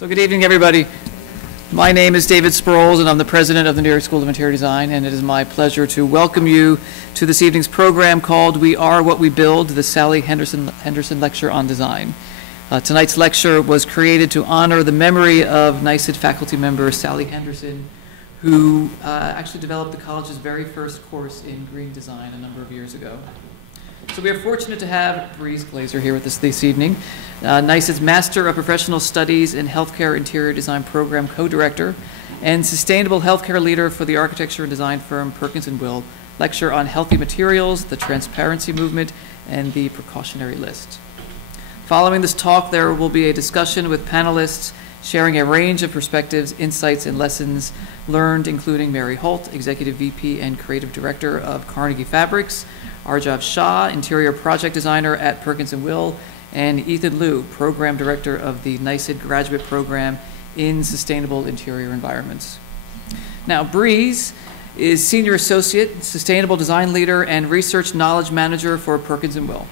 So good evening, everybody. My name is David Sproles, and I'm the president of the New York School of Interior Design, and it is my pleasure to welcome you to this evening's program called We Are What We Build, the Sally Henderson Lecture on Design. Tonight's lecture was created to honor the memory of NYSID faculty member Sally Henderson, who actually developed the college's very first course in green design a number of years ago. So we are fortunate to have Glazer here with us this evening, NYSID's Master of Professional Studies in Healthcare Interior Design Program co-director and Sustainable Healthcare Leader for the architecture and design firm Perkins+Will, lecture on healthy materials, the transparency movement, and the precautionary list. Following this talk, there will be a discussion with panelists sharing a range of perspectives, insights, and lessons learned, including Mary Holt, Executive VP and Creative Director of Carnegie Fabrics, Arjav Shah, Interior Project Designer at Perkins+Will, and Ethan Liu, Program Director of the NYSID Graduate Program in Sustainable Interior Environments. Now, Breeze is Senior Associate, Sustainable Design Leader, and Research Knowledge Manager for Perkins+Will.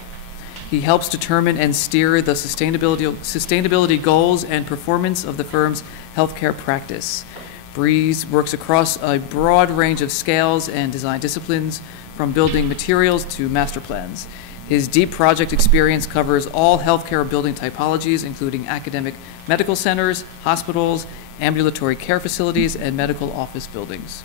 He helps determine and steer the sustainability goals and performance of the firm's healthcare practice. Breeze works across a broad range of scales and design disciplines, from building materials to master plans. His deep project experience covers all healthcare building typologies, including academic medical centers, hospitals, ambulatory care facilities, and medical office buildings.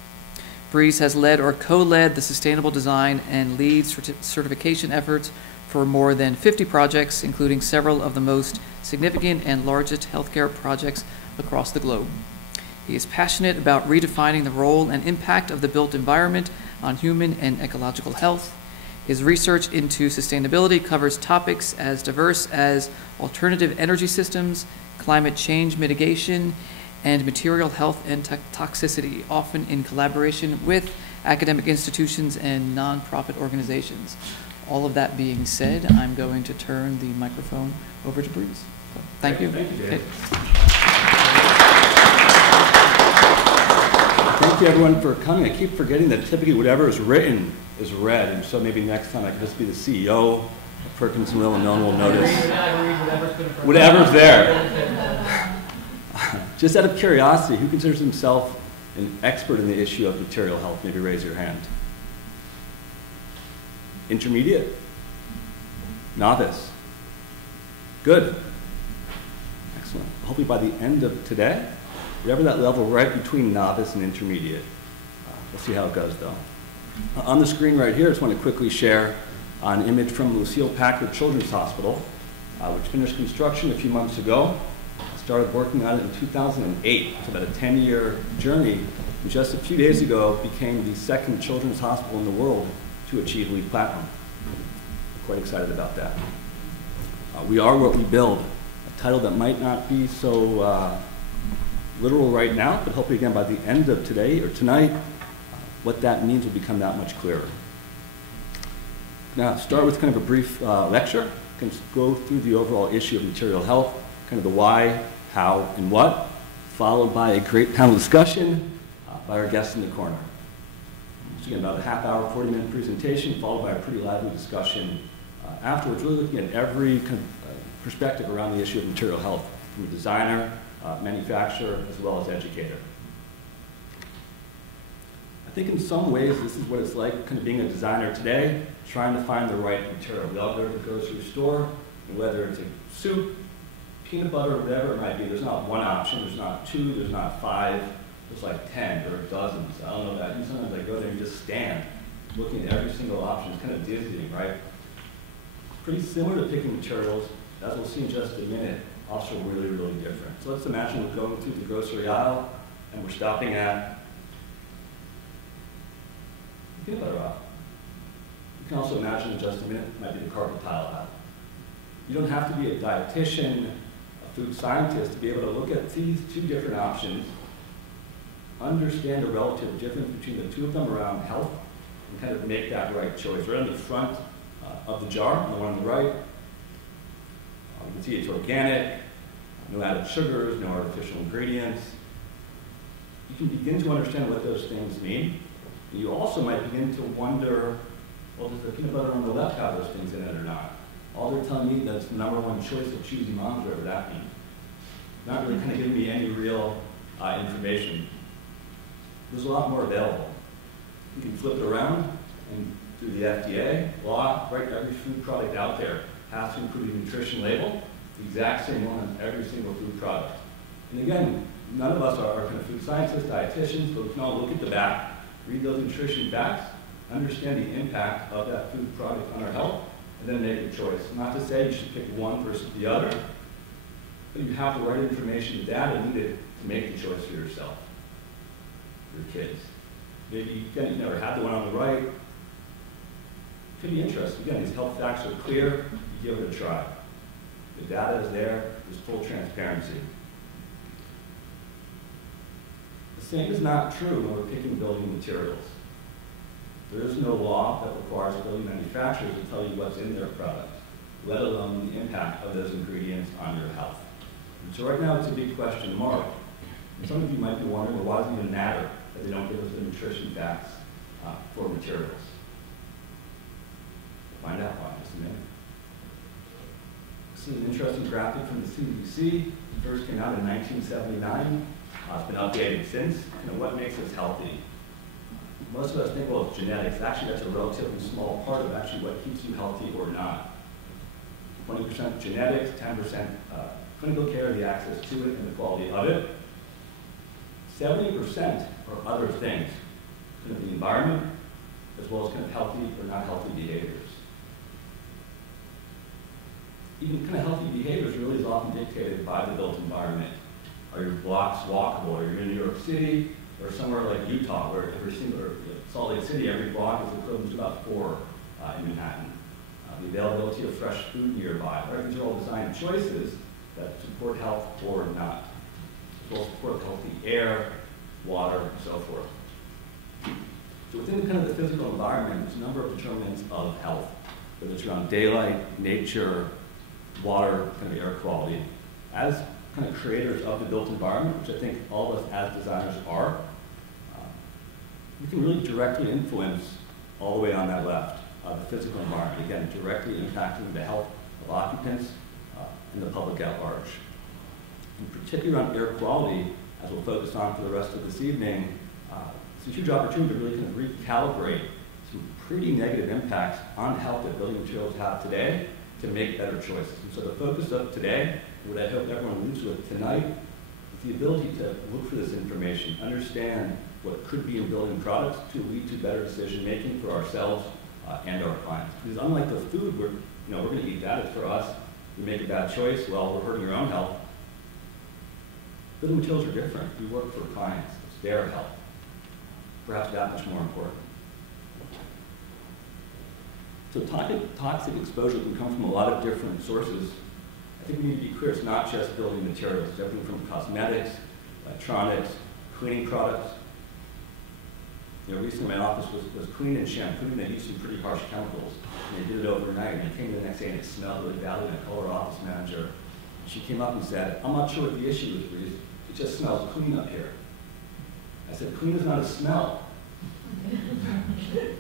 Breeze has led or co-led the sustainable design and LEED certification efforts for more than 50 projects, including several of the most significant and largest healthcare projects across the globe. He is passionate about redefining the role and impact of the built environment on human and ecological health. His research into sustainability covers topics as diverse as alternative energy systems, climate change mitigation, and material health and toxicity, often in collaboration with academic institutions and nonprofit organizations. All of that being said, I'm going to turn the microphone over to Breeze. So, thank you. Thank you, Dave. Thank you, everyone, for coming. I keep forgetting that typically whatever is written is read, and so maybe next time I could just be the CEO of Perkins+Will and no one will notice. Whatever's there. Just out of curiosity, who considers himself an expert in the issue of material health? Maybe raise your hand. Intermediate? Novice? Good. Excellent. Hopefully by the end of today, whatever that level right between novice and intermediate. We'll see how it goes, though. On the screen right here, I just want to quickly share an image from Lucille Packard Children's Hospital, which finished construction a few months ago. I started working on it in 2008. It's about a 10-year journey, and just a few days ago became the second children's hospital in the world to achieve LEED Platinum. I'm quite excited about that. We Are What We Build, a title that might not be so literal right now, but hopefully again by the end of today or tonight, what that means will become that much clearer. Now, start with kind of a brief lecture. Can go through the overall issue of material health, kind of the why, how, and what, followed by a great panel discussion by our guests in the corner. So again, about a half-hour, 40-minute presentation, followed by a pretty lively discussion afterwards, really looking at every kind of perspective around the issue of material health, from a designer, manufacturer, as well as educator. I think in some ways this is what it's like kind of being a designer today, trying to find the right material. We all go to the grocery store, and whether it's a soup, peanut butter, or whatever it might be, there's not one option, there's not two, there's not five, there's like 10 or dozens. I don't know that. And sometimes I go there and just stand looking at every single option. It's kind of dizzying, right? Pretty similar to picking materials, as we'll see in just a minute, also really, really different. So let's imagine we're going through the grocery aisle and we're stopping at peanut butter aisle. You can also imagine in just a minute, it might be the carpet tile aisle. You don't have to be a dietitian, a food scientist to be able to look at these two different options, understand the relative difference between the two of them around health, and kind of make that right choice. Right on the front of the jar, the one on the right, you can see it's organic, no added sugars, no artificial ingredients. You can begin to understand what those things mean. And you also might begin to wonder, well, does the peanut butter on the left have those things in it or not? All they're telling me that's the #1 choice of choosing moms, whatever that means. not really kind of giving me any real information. There's a lot more available. You can flip it around, and through the FDA law, right, every food product out there has to include a nutrition label, the exact same one on every single food product. And again, none of us are kind of food scientists, dietitians, but we can all look at the back, read those nutrition facts, understand the impact of that food product on our health, and then make a choice. Not to say you should pick one versus the other, but you have the right information, the data needed to make the choice for yourself, your kids. Maybe you've never had the one on the right. It could be interesting. Again, these health facts are clear, you give it a try. The data is there, there's full transparency. The same is not true when we're picking building materials. There is no law that requires building manufacturers to tell you what's in their product, let alone the impact of those ingredients on your health. And so right now it's a big question mark. And some of you might be wondering, well, why does it even matter that they don't give us the nutrition facts for materials? Find out why in just a minute. This is an interesting graphic from the CDC. It first came out in 1979. It's been updated since. What makes us healthy? Most of us think, well, it's genetics. Actually, that's a relatively small part of actually what keeps you healthy or not. 20% genetics, 10% clinical care, the access to it, and the quality of it. 70% are other things, kind of the environment, as well as kind of healthy or not healthy behaviors. Even kind of healthy behaviors really is often dictated by the built environment. Are your blocks walkable? Are you in New York City or somewhere like Utah, where every single, or Salt Lake City, every block is equivalent to about 4 in Manhattan. The availability of fresh food nearby. Right? These are all design choices that support health or not. As well as support healthy air, water, and so forth. So within kind of the physical environment, there's a number of determinants of health, whether it's around daylight, nature, water, kind of air quality. As kind of creators of the built environment, which I think all of us as designers are, we can really directly influence all the way on that left, the physical environment, again, directly impacting the health of occupants and the public at large. In particular on air quality, as we'll focus on for the rest of this evening, it's a huge opportunity to really kind of recalibrate some pretty negative impacts on health that building materials have today to make better choices. And so the focus of today, what I hope everyone leaves with tonight, is the ability to look for this information, understand what could be in building products to lead to better decision making for ourselves and our clients. Because unlike the food, we're going to eat that, it's for us. We make a bad choice, well, we're hurting our own health. Building materials are different. We work for clients. It's their health. Perhaps that much more important. So toxic exposure can come from a lot of different sources. I think we need to be clear, it's not just building materials. It's everything from cosmetics, electronics, cleaning products. Recently my office was cleaned and shampooed, and they used some pretty harsh chemicals. And they did it overnight, and I came the next day and it smelled really badly, and I called our office manager. She came up and said, I'm not sure what the issue is, please. It just smells clean up here. I said, clean is not a smell. You're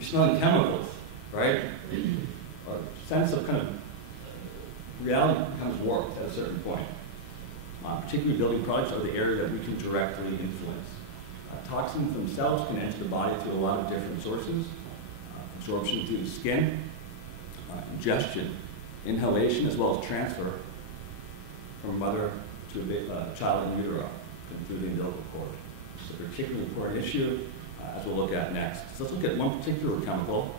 smelling chemicals, right? Our sense of kind of reality becomes warped at a certain point. Particularly building products are the area that we can directly influence. Toxins themselves can enter the body through a lot of different sources. Absorption through the skin, ingestion, inhalation, as well as transfer from mother to a child in utero through the umbilical cord. It's a particularly important issue, as we'll look at next. So let's look at one particular chemical,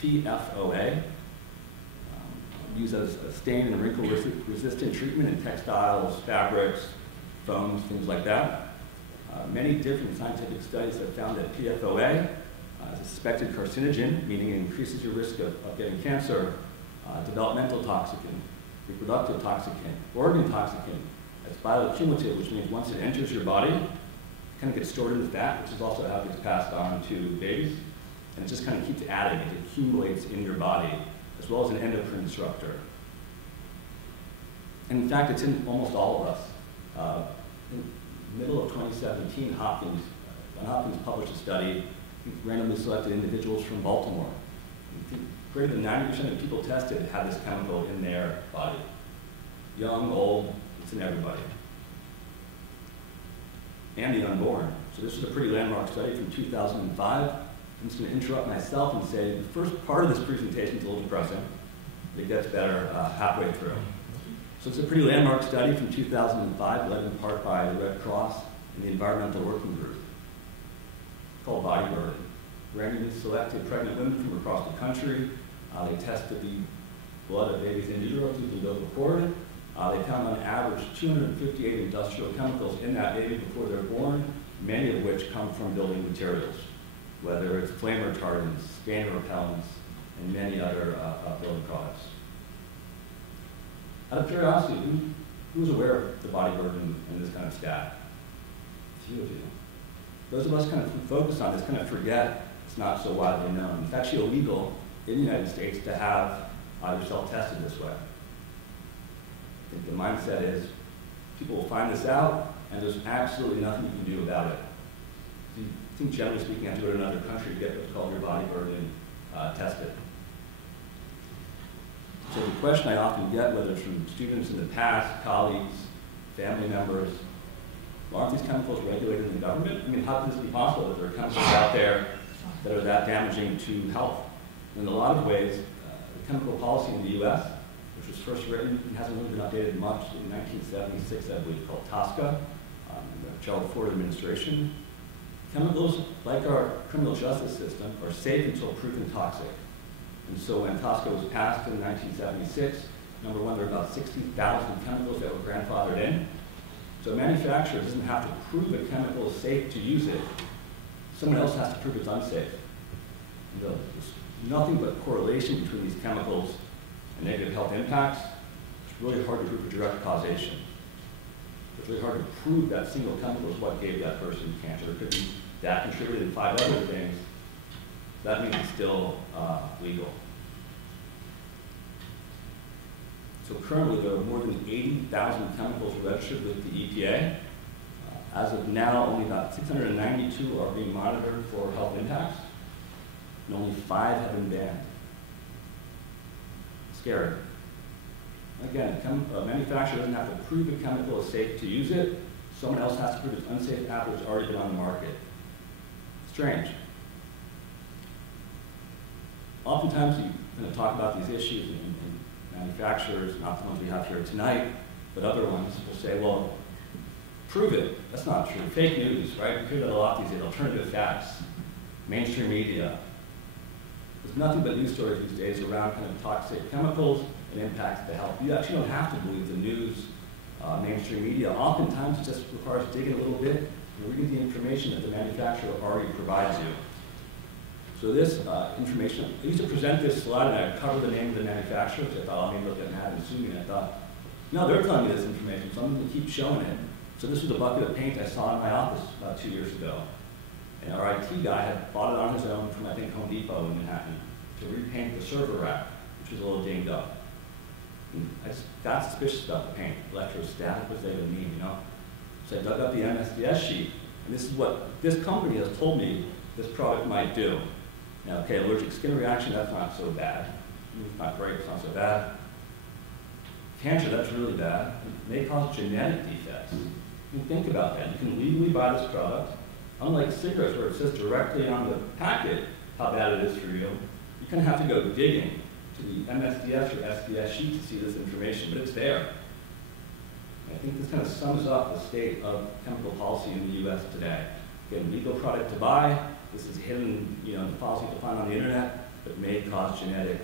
PFOA, used as a stain and wrinkle-resistant treatment in textiles, fabrics, foams, things like that. Many different scientific studies have found that PFOA is a suspected carcinogen, meaning it increases your risk of getting cancer, developmental toxicant, reproductive toxicant, organ toxicant. It's bioaccumulative, which means once it enters your body, it kind of gets stored in the fat, which is also how it gets passed on to babies. And it just kind of keeps adding. It accumulates in your body, as well as an endocrine disruptor. And in fact, it's in almost all of us. In the middle of 2017, Hopkins published a study, randomly selected individuals from Baltimore. Greater than 90% of people tested had this chemical in their body. Young, old, it's in everybody. and the unborn. So this is a pretty landmark study from 2005. I'm just going to interrupt myself and say the first part of this presentation is a little depressing. It gets better halfway through. So it's a pretty landmark study from 2005, led in part by the Red Cross and the Environmental Working Group, called Body Burden. Randomly selected pregnant women from across the country. They tested the blood of babies in utero through the umbilical cord. They found on average 258 industrial chemicals in that baby before they're born, many of which come from building materials, whether it's flame retardants, stain repellents, and many other building products. Out of curiosity, who's aware of the body burden and this kind of stat? A few of you. Those of us kind of who focus on this kind of forget it's not so widely known. It's actually illegal in the United States to have yourself tested this way. I think the mindset is people will find this out and there's absolutely nothing you can do about it. So I think generally speaking, you have to go to another country to get what's called your body burden tested. So the question I often get, whether it's from students in the past, colleagues, family members, well, aren't these chemicals regulated in the government? I mean, how can this be possible that there are chemicals out there that are that damaging to health? In a lot of ways, the chemical policy in the US, which was first written and hasn't really been updated much in 1976, I believe, called TSCA, the Gerald Ford administration. Chemicals, like our criminal justice system, are safe until proven toxic. And so when TSCA was passed in 1976, number one, there were about 60,000 chemicals that were grandfathered in. So a manufacturer doesn't have to prove a chemical is safe to use it. Someone else has to prove it's unsafe. And there's nothing but correlation between these chemicals and negative health impacts. It's really hard to prove a direct causation. It's really hard to prove that single chemical is what gave that person cancer. It could be that contributed in 5 other things. That means it's still legal. So currently there are more than 80,000 chemicals registered with the EPA. As of now, only about 692 are being monitored for health impacts, and only 5 have been banned. Scary. Again, a manufacturer doesn't have to prove a chemical is safe to use it. Someone else has to prove it's unsafe after it's already been on the market. Strange. Oftentimes you kind of talk about these issues in manufacturers, not the ones we have here tonight, but other ones will say, well, prove it. That's not true. Fake news, right? We hear that a lot these days, alternative facts, mainstream media. There's nothing but news stories these days around kind of toxic chemicals and impacts to health. You actually don't have to believe the news, mainstream media. Oftentimes it just requires digging a little bit and reading the information that the manufacturer already provides you. So this information, I used to present this slide and I'd cover the name of the manufacturer because I thought, oh, maybe they'll get mad and sue me. And I thought, no, they're telling me this information, so I'm going to keep showing it. So this was a bucket of paint I saw in my office about 2 years ago. And our IT guy had bought it on his own from, I think, Home Depot in Manhattan to repaint the server rack, which was a little dinged up. And I just got suspicious about the paint. Electrostatic, what does that even mean, you know? So I dug up the MSDS sheet, and this is what this company has told me this product might do. Now, okay, allergic skin reaction, that's not so bad. It's not great, it's not so bad. Cancer, that's really bad. It may cause genetic defects. I mean, think about that. You can legally buy this product. Unlike cigarettes, where it says directly on the packet how bad it is for you, you kind of have to go digging to the MSDS or SDS sheet to see this information, but it's there. I think this kind of sums up the state of chemical policy in the US today. Again, legal product to buy. This is hidden, you know, the policy to find on the internet, but may cause genetic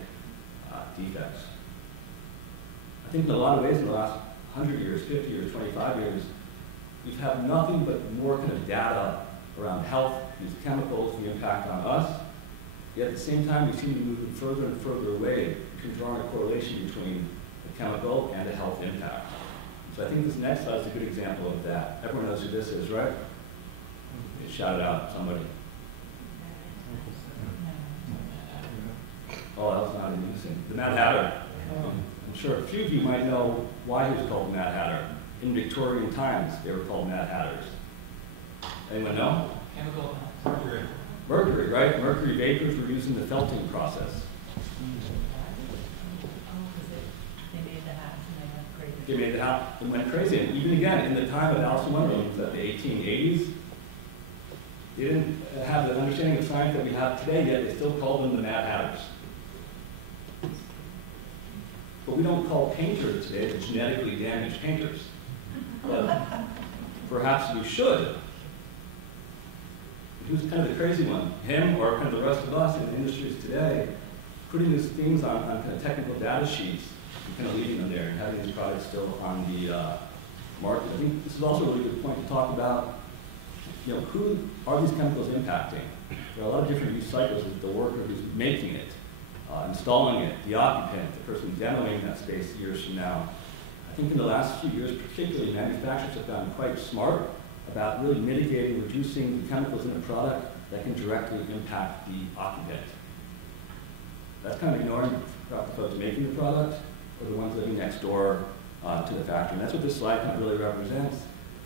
defects. I think in a lot of ways in the last 100 years, 50 years, 25 years, we've had nothing but more kind of data around health, these chemicals, the impact on us. Yet at the same time, we seem to be moving further and further away from drawing a correlation between the chemical and the health impact. So I think this next slide is a good example of that. Everyone knows who this is, right? Shout it out, somebody. Oh, that was not amusing. The Mad Hatter. I'm sure a few of you might know why he was called the Mad Hatter. In Victorian times, they were called Mad Hatters. Anyone know? Chemical mercury. Mercury, right? Mercury vapors were used in the felting process. They made the hats and they had great they made it out and went crazy. And even again, in the time of Alice in Wonderland, the 1880s, they didn't have the understanding of science that we have today yet. They still called them the Mad Hatters. But we don't call painters today the genetically damaged painters. But perhaps we should. Who's kind of the crazy one? Him or kind of the rest of us in the industries today, putting these things on kind of technical data sheets and kind of leaving them there and having these products still on the market. I think this is also a really good point to talk about, who are these chemicals impacting? There are a lot of different use cycles with the worker who's making it, installing it, the occupant, the person demoing that space years from now. I think in the last few years, particularly, manufacturers have gotten quite smart about really mitigating, reducing the chemicals in a product that can directly impact the occupant. That's kind of ignoring the folks making the product or the ones living next door to the factory. And that's what this slide kind of really represents.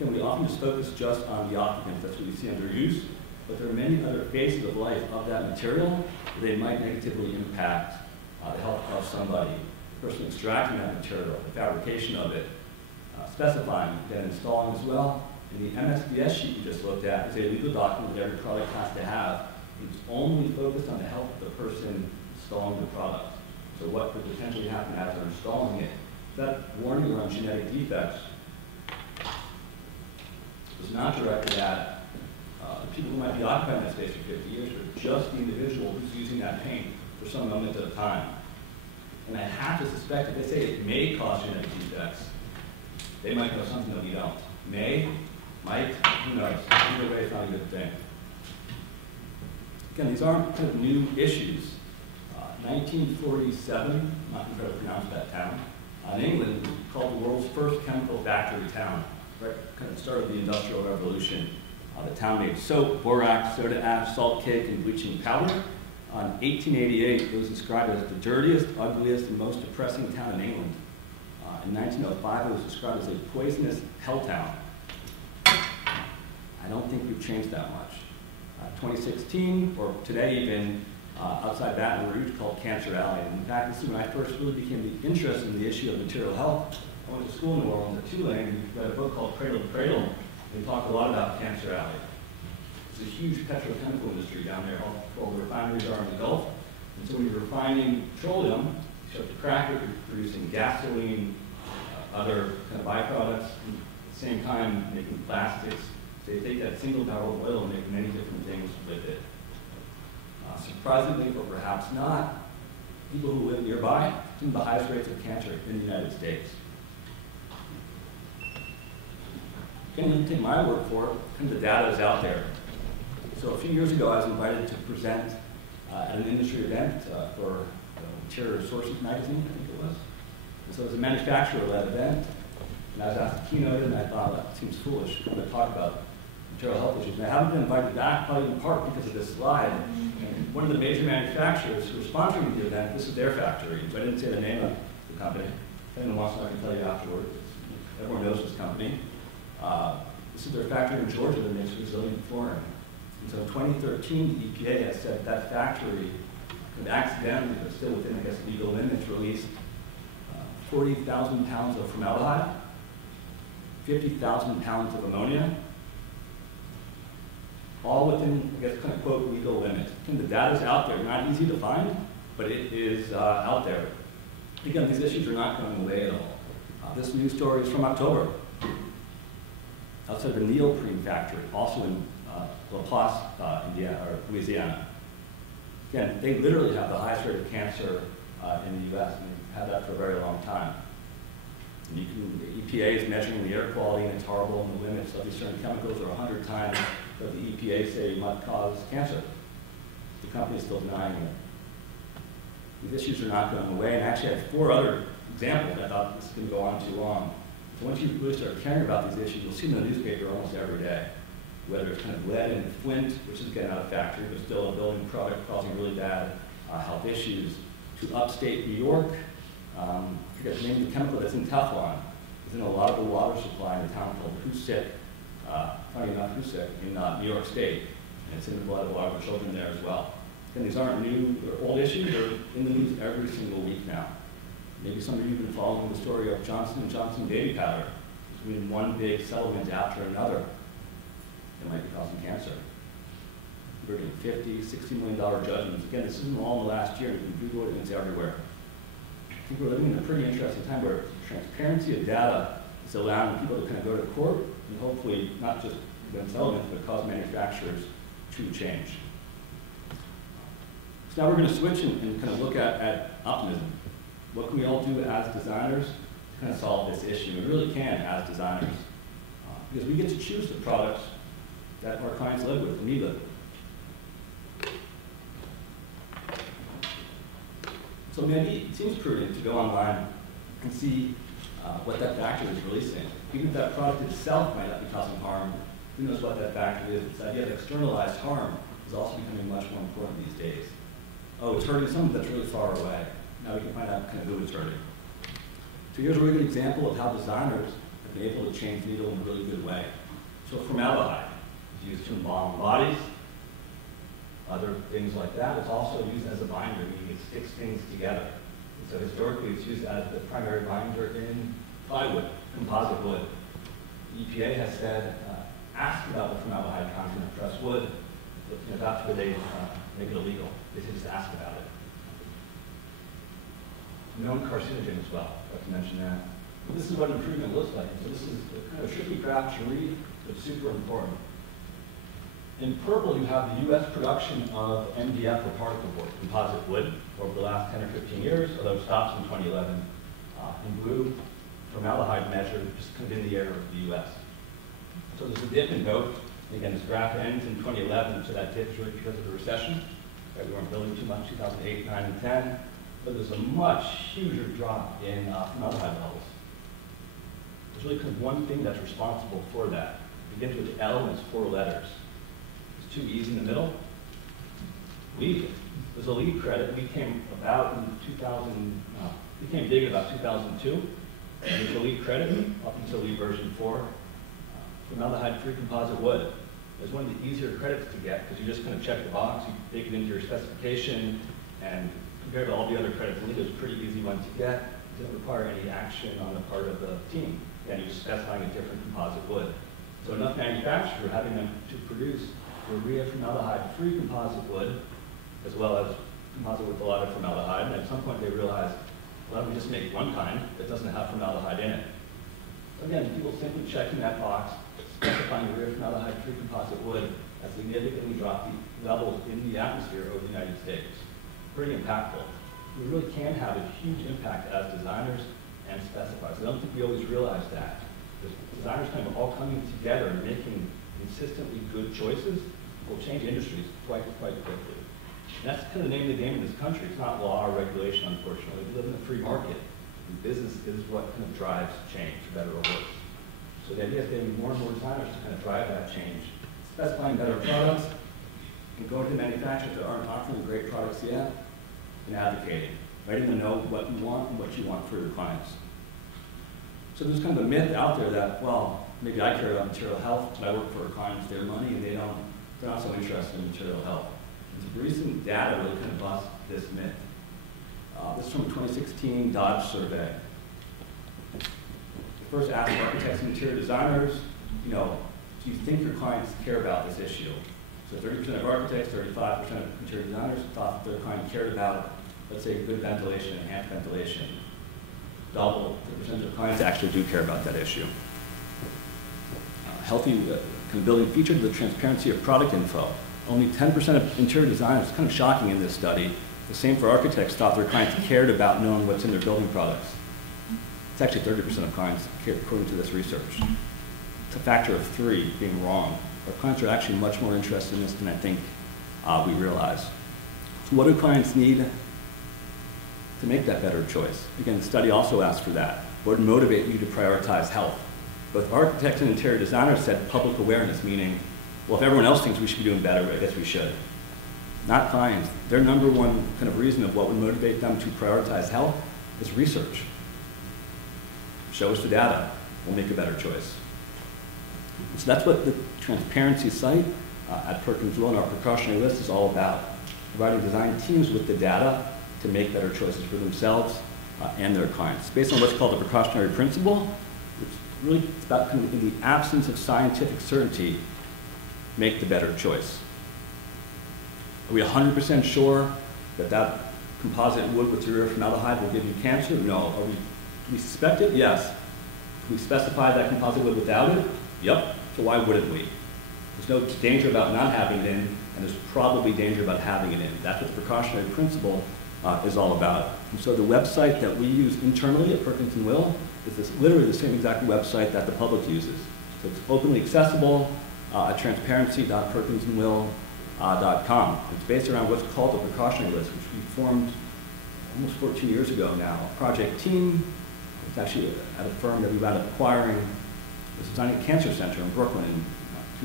Again, we often just focus just on the occupant. That's what we see under use. But there are many other phases of life of that material that they might negatively impact the health of somebody. The person extracting that material, the fabrication of it, specifying, then installing as well. And the MSDS sheet we just looked at is a legal document that every product has to have. It's only focused on the health of the person installing the product. So what could potentially happen as they're installing it. That warning around genetic defects was not directed at the people who might be occupying that space for 50 years, but just the individual who's using that paint for some moment of time. And I have to suspect if they say it may cause genetic defects, they might know something that we don't. May, might, who knows? Either way, it's not a good thing. Again, these aren't kind of new issues. 1947, I'm not going to try to pronounce that town, in England, called the world's first chemical factory town. Right, kind of started the Industrial Revolution. The town made soap, borax, soda ash, salt cake, and bleaching powder. In 1888, it was described as the dirtiest, ugliest, and most depressing town in England. In 1905, it was described as a poisonous hell town. I don't think we've changed that much. 2016, or today even, outside Baton Rouge, called Cancer Alley. And in fact, this is when I first really became interested in the issue of material health. I went to school in New Orleans at Tulane and read a book called Cradle to Cradle. They talked a lot about Cancer Alley. There's a huge petrochemical industry down there. All the refineries are in the Gulf. And so when you're refining petroleum, you have to crack it, you're producing gasoline, other kind of byproducts, and at the same time making plastics. So they take that single barrel of oil and make many different things with it. Surprisingly, or perhaps not, people who live nearby have the highest rates of cancer in the United States. You can't take my word for it, kind of the data is out there. So a few years ago, I was invited to present at an industry event for Material Resources magazine, I think it was. And so it was a manufacturer-led event, and I was asked to keynote it, and I thought, well, it seems foolish to talk about material health issues. And I haven't been invited back, probably in part because of this slide. And one of the major manufacturers who were sponsoring the event, this is their factory. So I didn't say the name of the company. If anyone wants to, I can tell you afterwards. Everyone knows this company. This is their factory in Georgia that makes resilient flooring. And so in 2013, the EPA has said that factory could accidentally, but still within, I guess, legal limits, release 40,000 pounds of formaldehyde, 50,000 pounds of ammonia, all within, I guess, kind of quote, legal limits. And the data's out there, not easy to find, but it is out there. Again, these issues are not going away at all. This news story is from October. Outside the neoprene factory, also in La Place, Indiana, or Louisiana. Again, they literally have the highest rate of cancer in the US, and they've had that for a very long time. And the EPA is measuring the air quality, and it's horrible, and the limits of these certain chemicals are 100 times what the EPA say might cause cancer. The company is still denying it. These issues are not going away, and I actually had 4 other examples. I thought this can go on too long. So once you really start caring about these issues, you'll see them in the newspaper almost every day. Whether it's kind of lead in flint, which is getting out of factory, but still a building product causing really bad health issues, to upstate New York. I forget the name of the chemical that's in Teflon. It's in a lot of the water supply in a town called Hoosick, funny enough, Hoosick, in New York State. And it's in the blood of a lot of the children there as well. And these aren't new or old issues. They're in the news every single week now. Maybe some of you have been following the story of Johnson & Johnson baby powder. It's been one big settlement after another. It might be causing cancer. We're getting $50, $60 million judgments. Again, this isn't all in the last year. You can Google it, and it's everywhere. I think we're living in a pretty interesting time where transparency of data is allowing people to kind of go to court and hopefully not just win settlements, but cause manufacturers to change. So now we're going to switch and kind of look at optimism. What can we all do as designers to kind of solve this issue? We really can as designers. Because we get to choose the products that our clients live with and we live with. So maybe it seems prudent to go online and see what that factory is releasing. Even if that product itself might not be causing harm, who knows what that factory is? This idea of externalized harm is also becoming much more important these days. Oh, it's hurting someone that's really far away. Now we can find out kind of who it's hurting. So here's a really good example of how designers have been able to change the needle in a really good way. So formaldehyde is used to embalm bodies, other things like that. It's also used as a binder, meaning it sticks things together. And so historically, it's used as the primary binder in plywood, composite wood. The EPA has said, ask about the formaldehyde content of pressed wood. That's where they make it illegal. They just ask about it. Known carcinogen as well, I'd like to mention that. But this is what improvement looks like. So this is kind of a tricky graph to read, but super important. In purple, you have the US production of MDF or particle board, composite wood, over the last 10 or 15 years, although it stops in 2011. In blue, formaldehyde measured just kind of in the air of the US. So there's a dip in both. Again, this graph ends in 2011, so that dip is really because of the recession. Right? We weren't building too much 2008, 9, and 10. But there's a much huger drop in formaldehyde levels. There's really kind of one thing that's responsible for that. It begins with L and it's 4 letters. It's two E's in the middle. Lead. There's a lead credit. We came about in 2000, we came big in about 2002. And there's a lead credit up until lead version 4. Formaldehyde-free composite wood is one of the easier credits to get because you just kind of check the box, you bake it into your specification, and compared to all the other credits, I think it's a pretty easy one to get. It doesn't require any action on the part of the team. And you're just specifying a different composite wood. So enough manufacturers are having them to produce urea formaldehyde-free composite wood, as well as composite with a lot of formaldehyde. And at some point they realized, why don't we just make one kind that doesn't have formaldehyde in it? So again, people simply checking that box, specifying urea formaldehyde-free composite wood has significantly dropped the levels in the atmosphere over the United States. Pretty impactful. We really can have a huge impact as designers and specifiers. I don't think we always realize that. Because designers kind of all coming together and making consistently good choices will change industries quite quickly. And that's kind of the name of the game in this country. It's not law or regulation, unfortunately. We live in a free market. And business is what kind of drives change, for better or worse. So the idea is getting more and more designers to kind of drive that change. Specifying better products, and going to manufacturers that aren't offering great products yet, and advocating. Letting them know what you want and what you want for your clients. So there's kind of a myth out there that, well, maybe I care about material health, but I work for clients, their money, and they're not so interested in material health. And so recent data really kind of busts this myth. This is from a 2016 Dodge survey. They first asked architects and interior designers, do you think your clients care about this issue? So 30% of architects, 35% of interior designers thought their client cared about, let's say, good ventilation, enhanced ventilation. Double, 50% of clients actually do care about that issue. Healthy kind of building featured the transparency of product info. Only 10% of interior designers, kind of shocking in this study, the same for architects, thought their clients cared about knowing what's in their building products. It's actually 30% of clients, according to this research. It's a factor of 3 being wrong. Our clients are actually much more interested in this than I think we realize. So what do clients need to make that better choice? Again, the study also asked for that. What would motivate you to prioritize health? Both architects and interior designers said public awareness, meaning, well, if everyone else thinks we should be doing better, I guess we should. Not clients. Their number one kind of reason of what would motivate them to prioritize health is research. Show us the data. We'll make a better choice. So that's what the transparency site at Perkins+Will and our precautionary list is all about. Providing design teams with the data to make better choices for themselves and their clients. It's based on what's called the precautionary principle, which really is about kind of in the absence of scientific certainty, make the better choice. Are we 100% sure that that composite wood with urea formaldehyde will give you cancer? No. Do we suspect it? Yes. Can we specify that composite wood without it? Yep. So why wouldn't we? There's no danger about not having it in, and there's probably danger about having it in. That's what the precautionary principle is all about. And so the website that we use internally at Perkins+Will is literally the same exact website that the public uses. So it's openly accessible at transparency.perkinsandwill.com. It's based around what's called the Precautionary List, which we formed almost 14 years ago now. A project team. It's actually at a firm that we wound up acquiring. It was designing a cancer center in Brooklyn in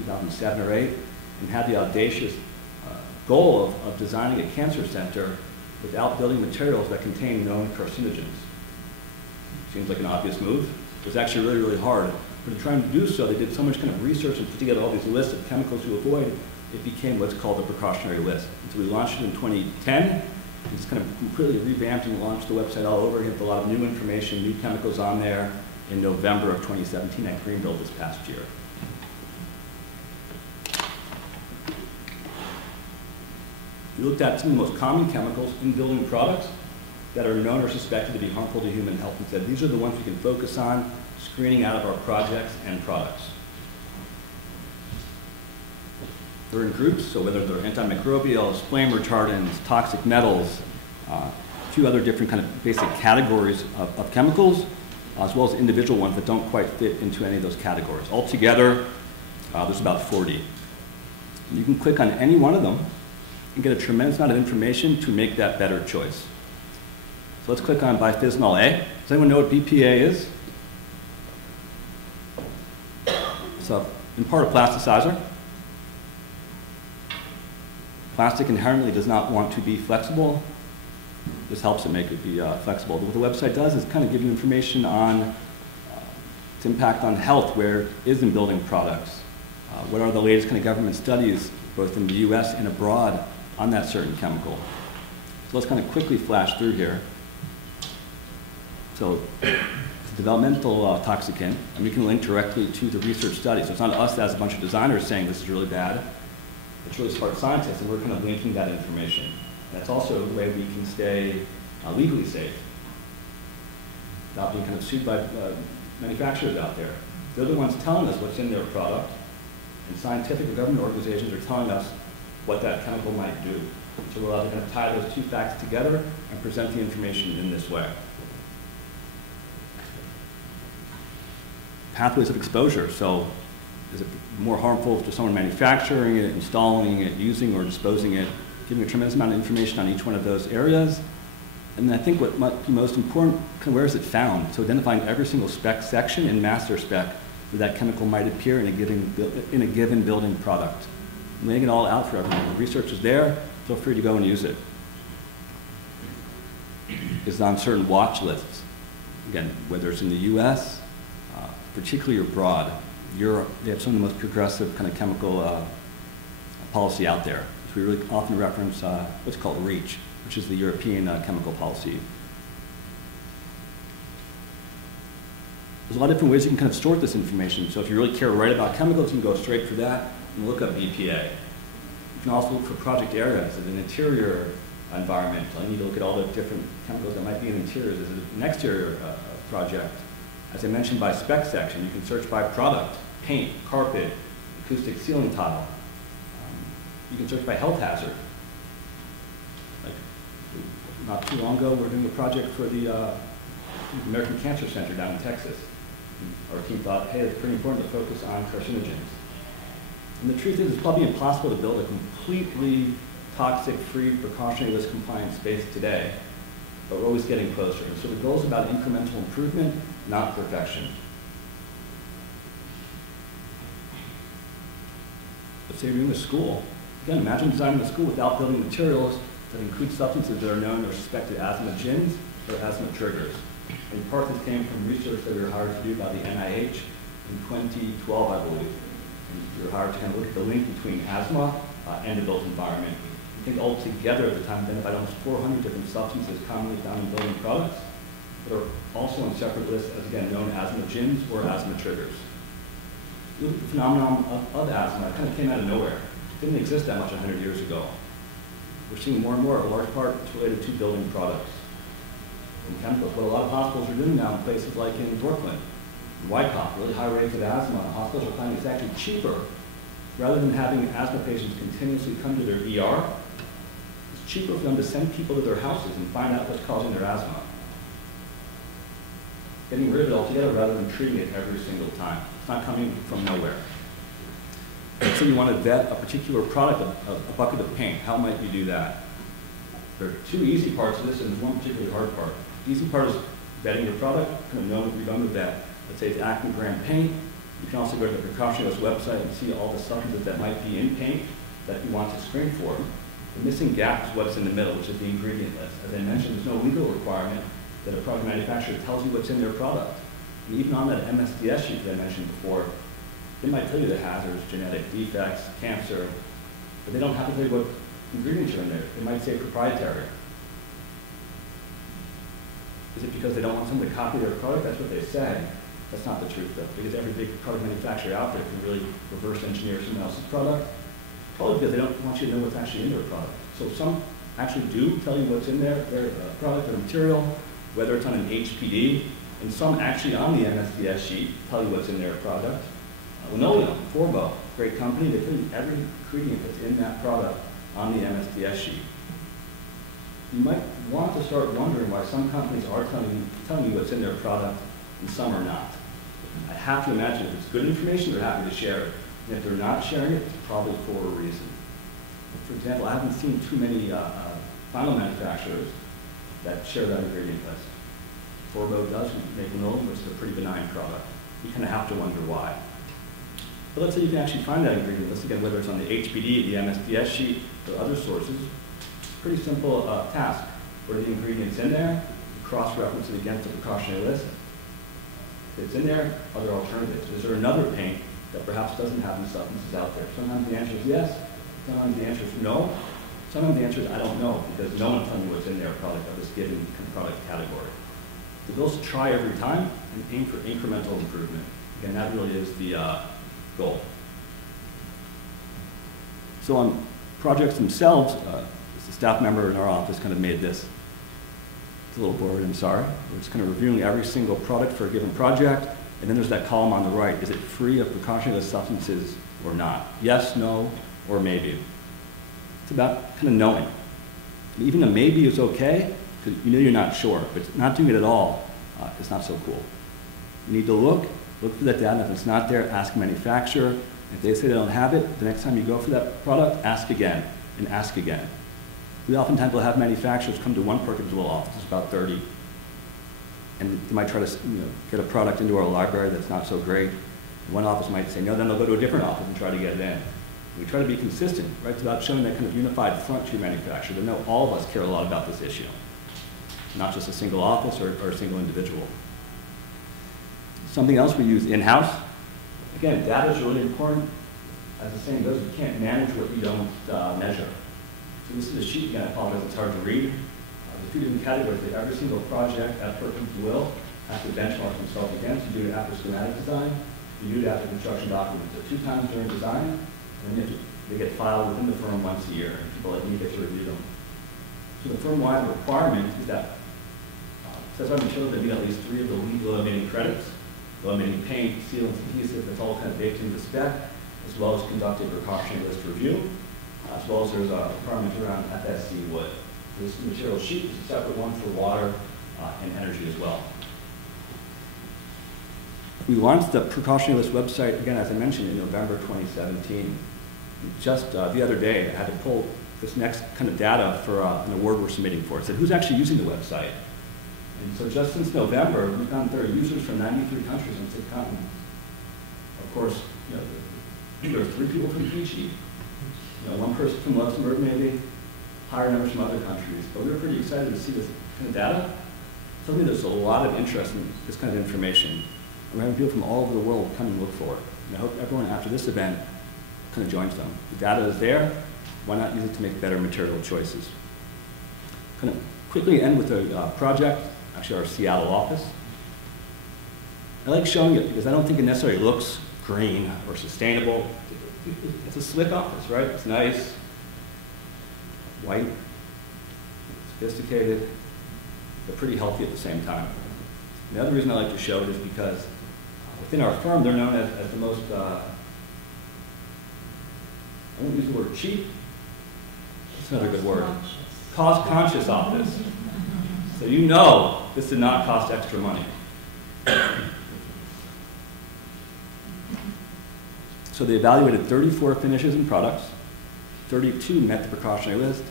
2007 or 8, and had the audacious goal of designing a cancer center without building materials that contain known carcinogens. Seems like an obvious move. It was actually really, really hard. But in trying to do so, they did so much kind of research and put together all these lists of chemicals to avoid, it became what's called the Precautionary List. And so we launched it in 2010. We just kind of completely revamped and launched the website all over again with a lot of new information, new chemicals on there in November of 2017 at Greenville this past year. We looked at some of the most common chemicals in building products that are known or suspected to be harmful to human health, and said these are the ones we can focus on screening out of our projects and products. They're in groups, so whether they're antimicrobials, flame retardants, toxic metals, a few other different kind of basic categories of chemicals, as well as individual ones that don't quite fit into any of those categories. Altogether, there's about 40. You can click on any one of them and get a tremendous amount of information to make that better choice. So let's click on bisphenol A. Does anyone know what BPA is? It's in part a plasticizer. Plastic inherently does not want to be flexible. This helps it make it be flexible. But what the website does is kind of give you information on its impact on health, where it is in building products. What are the latest kind of government studies, both in the US and abroad, on that certain chemical. So let's kind of quickly flash through here. So it's a developmental toxicant, and we can link directly to the research study. So it's not us as a bunch of designers saying this is really bad. It's really smart scientists, and we're kind of linking that information. That's also a way we can stay legally safe without being kind of sued by manufacturers out there. They're the ones telling us what's in their product, and scientific or government organizations are telling us what that chemical might do. So we're allowed to kind of tie those two facts together and present the information in this way. Pathways of exposure. So is it more harmful to someone manufacturing it, installing it, using or disposing it, giving a tremendous amount of information on each one of those areas. And then I think what might be most important, kind of where is it found? So identifying every single spec section and master spec where that chemical might appear in a given building product. Laying it all out for everyone. The research is there, feel free to go and use it. It's on certain watch lists. Again, whether it's in the US, particularly abroad, Europe, they have some of the most progressive kind of chemical policy out there. So we really often reference what's called REACH, which is the European chemical policy. There's a lot of different ways you can kind of sort this information. So if you really care to write about chemicals, you can go straight for that and look up BPA. You can also look for project areas in an interior environment. You need to look at all the different chemicals that might be in interiors. Is it an exterior project? As I mentioned, by spec section, you can search by product, paint, carpet, acoustic ceiling tile. You can search by health hazard. Like, not too long ago, we were doing a project for the American Cancer Center down in Texas. Our team thought, hey, it's pretty important to focus on carcinogens. And the truth is, it's probably impossible to build a completely toxic-free, precautionary list compliant space today, but we're always getting closer. And so the goal is about incremental improvement, not perfection. Let's say you're doing a school. Again, imagine designing a school without building materials that include substances that are known or suspected asthmagens or asthma triggers. And part of this came from research that we were hired to do by the NIH in 2012, I believe. And we were hired to kind of look at the link between asthma and the built environment. I think altogether at the time identified almost 400 different substances commonly found in building products but are also on separate lists as, again, known asthmagens or asthma triggers. The phenomenon of asthma kind of came out of nowhere. It didn't exist that much 100 years ago. We're seeing more and more, a large part, it's related to building products and chemicals. What a lot of hospitals are doing now in places like in Brooklyn, in Wyckoff, really high rates of asthma, hospitals are finding it's actually cheaper, rather than having asthma patients continuously come to their ER, it's cheaper for them to send people to their houses and find out what's causing their asthma. Getting rid of it altogether rather than treating it every single time. It's not coming from nowhere. Let's say you want to vet a particular product, a bucket of paint. How might you do that? There are two easy parts of this and one particularly hard part. The easy part is vetting your product, kind of remember that. Let's say it's Acme brand paint. You can also go to the Precautionary List website and see all the substances that might be in paint that you want to screen for. The missing gap is what's in the middle, which is the ingredient list. As I mentioned, there's no legal requirement that a product manufacturer tells you what's in their product. And even on that MSDS sheet that I mentioned before, they might tell you the hazards, genetic defects, cancer, but they don't have to tell you what ingredients are in there. They might say proprietary. Is it because they don't want someone to copy their product? That's what they say. That's not the truth, though, because every big product manufacturer out there can really reverse engineer someone else's product. Probably because they don't want you to know what's actually in their product. So some actually do tell you what's in their product or material, whether it's on an HPD, and some actually on the MSDS sheet tell you what's in their product. Linoleum, Forbo, great company, they tell you every ingredient that's in that product on the MSDS sheet. You might want to start wondering why some companies are telling you what's in their product and some are not. I have to imagine if it's good information, they're happy to share it. And if they're not sharing it, it's probably for a reason. For example, I haven't seen too many final manufacturers that share that ingredient list. Forbo does make linoleum, which is a pretty benign product. You kind of have to wonder why. But let's say you can actually find that ingredient list, again, whether it's on the HPD, the MSDS sheet, or other sources. Pretty simple task. What are the ingredients in there? Cross-reference it against the precautionary list. If it's in there, are there alternatives? Is there another paint that perhaps doesn't have these substances out there? Sometimes the answer is yes. Sometimes the answer is no. Sometimes the answer is I don't know, because no one's telling you what's in their product of this given product category. The goal is to try every time and aim for incremental improvement. Again, that really is the goal. So on projects themselves, a staff member in our office kind of made this. It's a little boring, I'm sorry. We're just kind of reviewing every single product for a given project, and then there's that column on the right. Is it free of precautionary list substances or not? Yes, no, or maybe. It's about kind of knowing. And even a maybe is okay, because you know you're not sure, but not doing it at all is not so cool. You need to look for that data. If it's not there, ask the manufacturer. If they say they don't have it, the next time you go for that product, ask again and ask again. We oftentimes will have manufacturers come to one Perkins+Will office, it's about 30, and they might try to get a product into our library that's not so great. One office might say no, then they'll go to a different office and try to get it in. We try to be consistent, right? It's about showing that kind of unified front to your manufacturer. They know all of us care a lot about this issue, not just a single office or a single individual. Something else we use in-house. Again, data is really important. As the saying goes, you can't manage what you don't measure. So this is a sheet, again, I apologize, it's hard to read. There's two different categories that every single project at Perkins+Will has to benchmark themselves against. You do it after schematic design, you do it after construction documents. So 2 times during design, and then they get filed within the firm once a year, and people like me get to review them. So the firm-wide requirement is that says our materials that meet at least 3 of the lead low-emitting credits, low-emitting paint, sealants, adhesive, that's all kind of baked into the spec, as well as conducting precautionary list review, as well as there's a requirement around FSC wood. This material sheet is a separate one for water and energy as well. We launched the Precautionary List website, again, as I mentioned, in November 2017. Just the other day, I had to pull this next kind of data for an award we're submitting for. It said, who's actually using the website? And so just since November, we've found there are users from 93 countries on 6 continents. Of course, there are 3 people from Fiji, 1 person from Luxembourg maybe, higher numbers from other countries. But we were pretty excited to see this kind of data. Suddenly there's a lot of interest in this kind of information. We're having people from all over the world come and look for it. And I hope everyone after this event kind of joins them. The data is there. Why not use it to make better material choices? Kind of quickly end with a project. actually our Seattle office. I like showing it because I don't think it necessarily looks green or sustainable. It's a slick office, right? It's nice, white, sophisticated, but pretty healthy at the same time. The other reason I like to show it is because within our firm, they're known as the most, I won't use the word cheap. That's another good word. Cost-conscious office. So you know this did not cost extra money. So they evaluated 34 finishes and products. 32 met the precautionary list.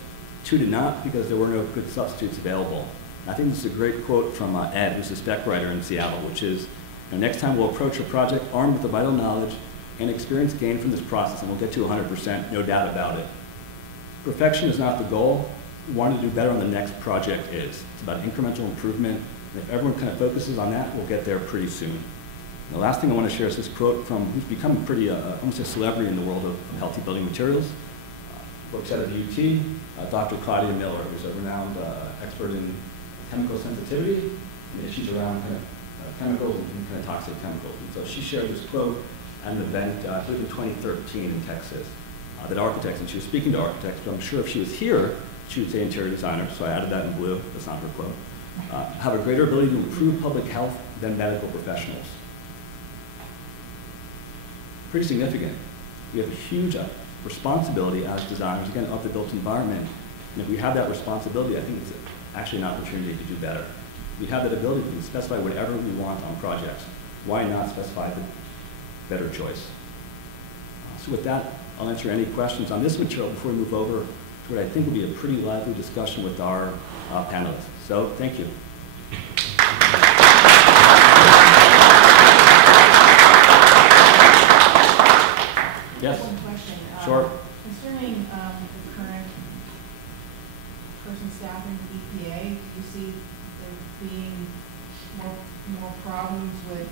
2 did not because there were no good substitutes available. And I think this is a great quote from Ed, who's a spec writer in Seattle, which is, next time we'll approach a project armed with the vital knowledge and experience gained from this process, and we'll get to 100%, no doubt about it. Perfection is not the goal. Wanting to do better on the next project is. It's about incremental improvement. And if everyone kind of focuses on that, we'll get there pretty soon. And the last thing I want to share is this quote from who's become a pretty, almost a celebrity in the world of healthy building materials. Works out of the UT, Dr. Claudia Miller, who's a renowned expert in chemical sensitivity and issues around kind of chemicals and kind of toxic chemicals. And so she shared this quote at an event, I believe in 2013 in Texas, that architects, and she was speaking to architects, but I'm sure if she was here, she would say interior designers, so I added that in blue, that's not her quote, have a greater ability to improve public health than medical professionals. Pretty significant. We have a huge responsibility as designers, again, of the built environment. And if we have that responsibility, I think it's actually an opportunity to do better. We have that ability to specify whatever we want on projects. Why not specify the better choice? So with that, I'll answer any questions on this material before we move over to what I think will be a pretty lively discussion with our panelists. So thank you. Yes? One question. Sure. Concerning the current person staffing the EPA, do you see there being more problems with,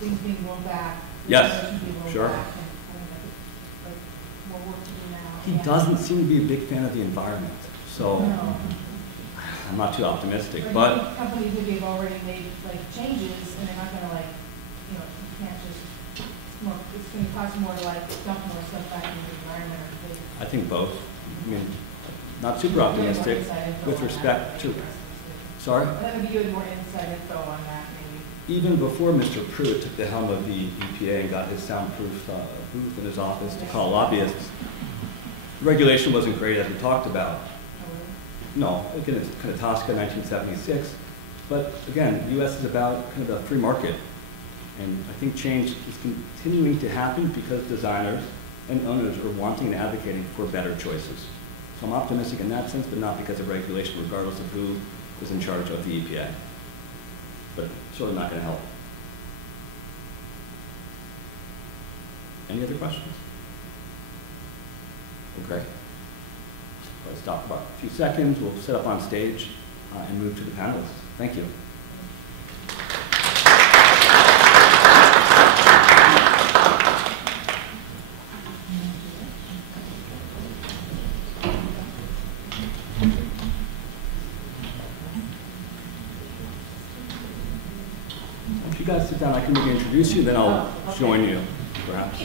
things being rolled back? Yes, sure. Back and more work to do now? He doesn't seem to be a big fan of the environment, so No. I'm not too optimistic. But companies maybe have already made changes, and they're not going to you can't just. It's going to cost more to dump more stuff back into the environment. I think both. I mean, not super optimistic with respect to. Sorry? That would be good, more inside info on that, maybe. Even before Mr. Pruitt took the helm of the EPA and got his soundproof booth in his office to call lobbyists, regulation wasn't great as we talked about. No, again, it's kind of Tosca 1976. But again, the U.S. is about kind of a free market. And I think change is continuing to happen because designers and owners are wanting and advocating for better choices. So I'm optimistic in that sense, but not because of regulation, regardless of who is in charge of the EPA. But sort of not going to help. Any other questions? Okay. Let's stop about a few seconds. We'll set up on stage and move to the panelists. Thank you. If you guys sit down, I can maybe introduce you, then I'll join you, perhaps.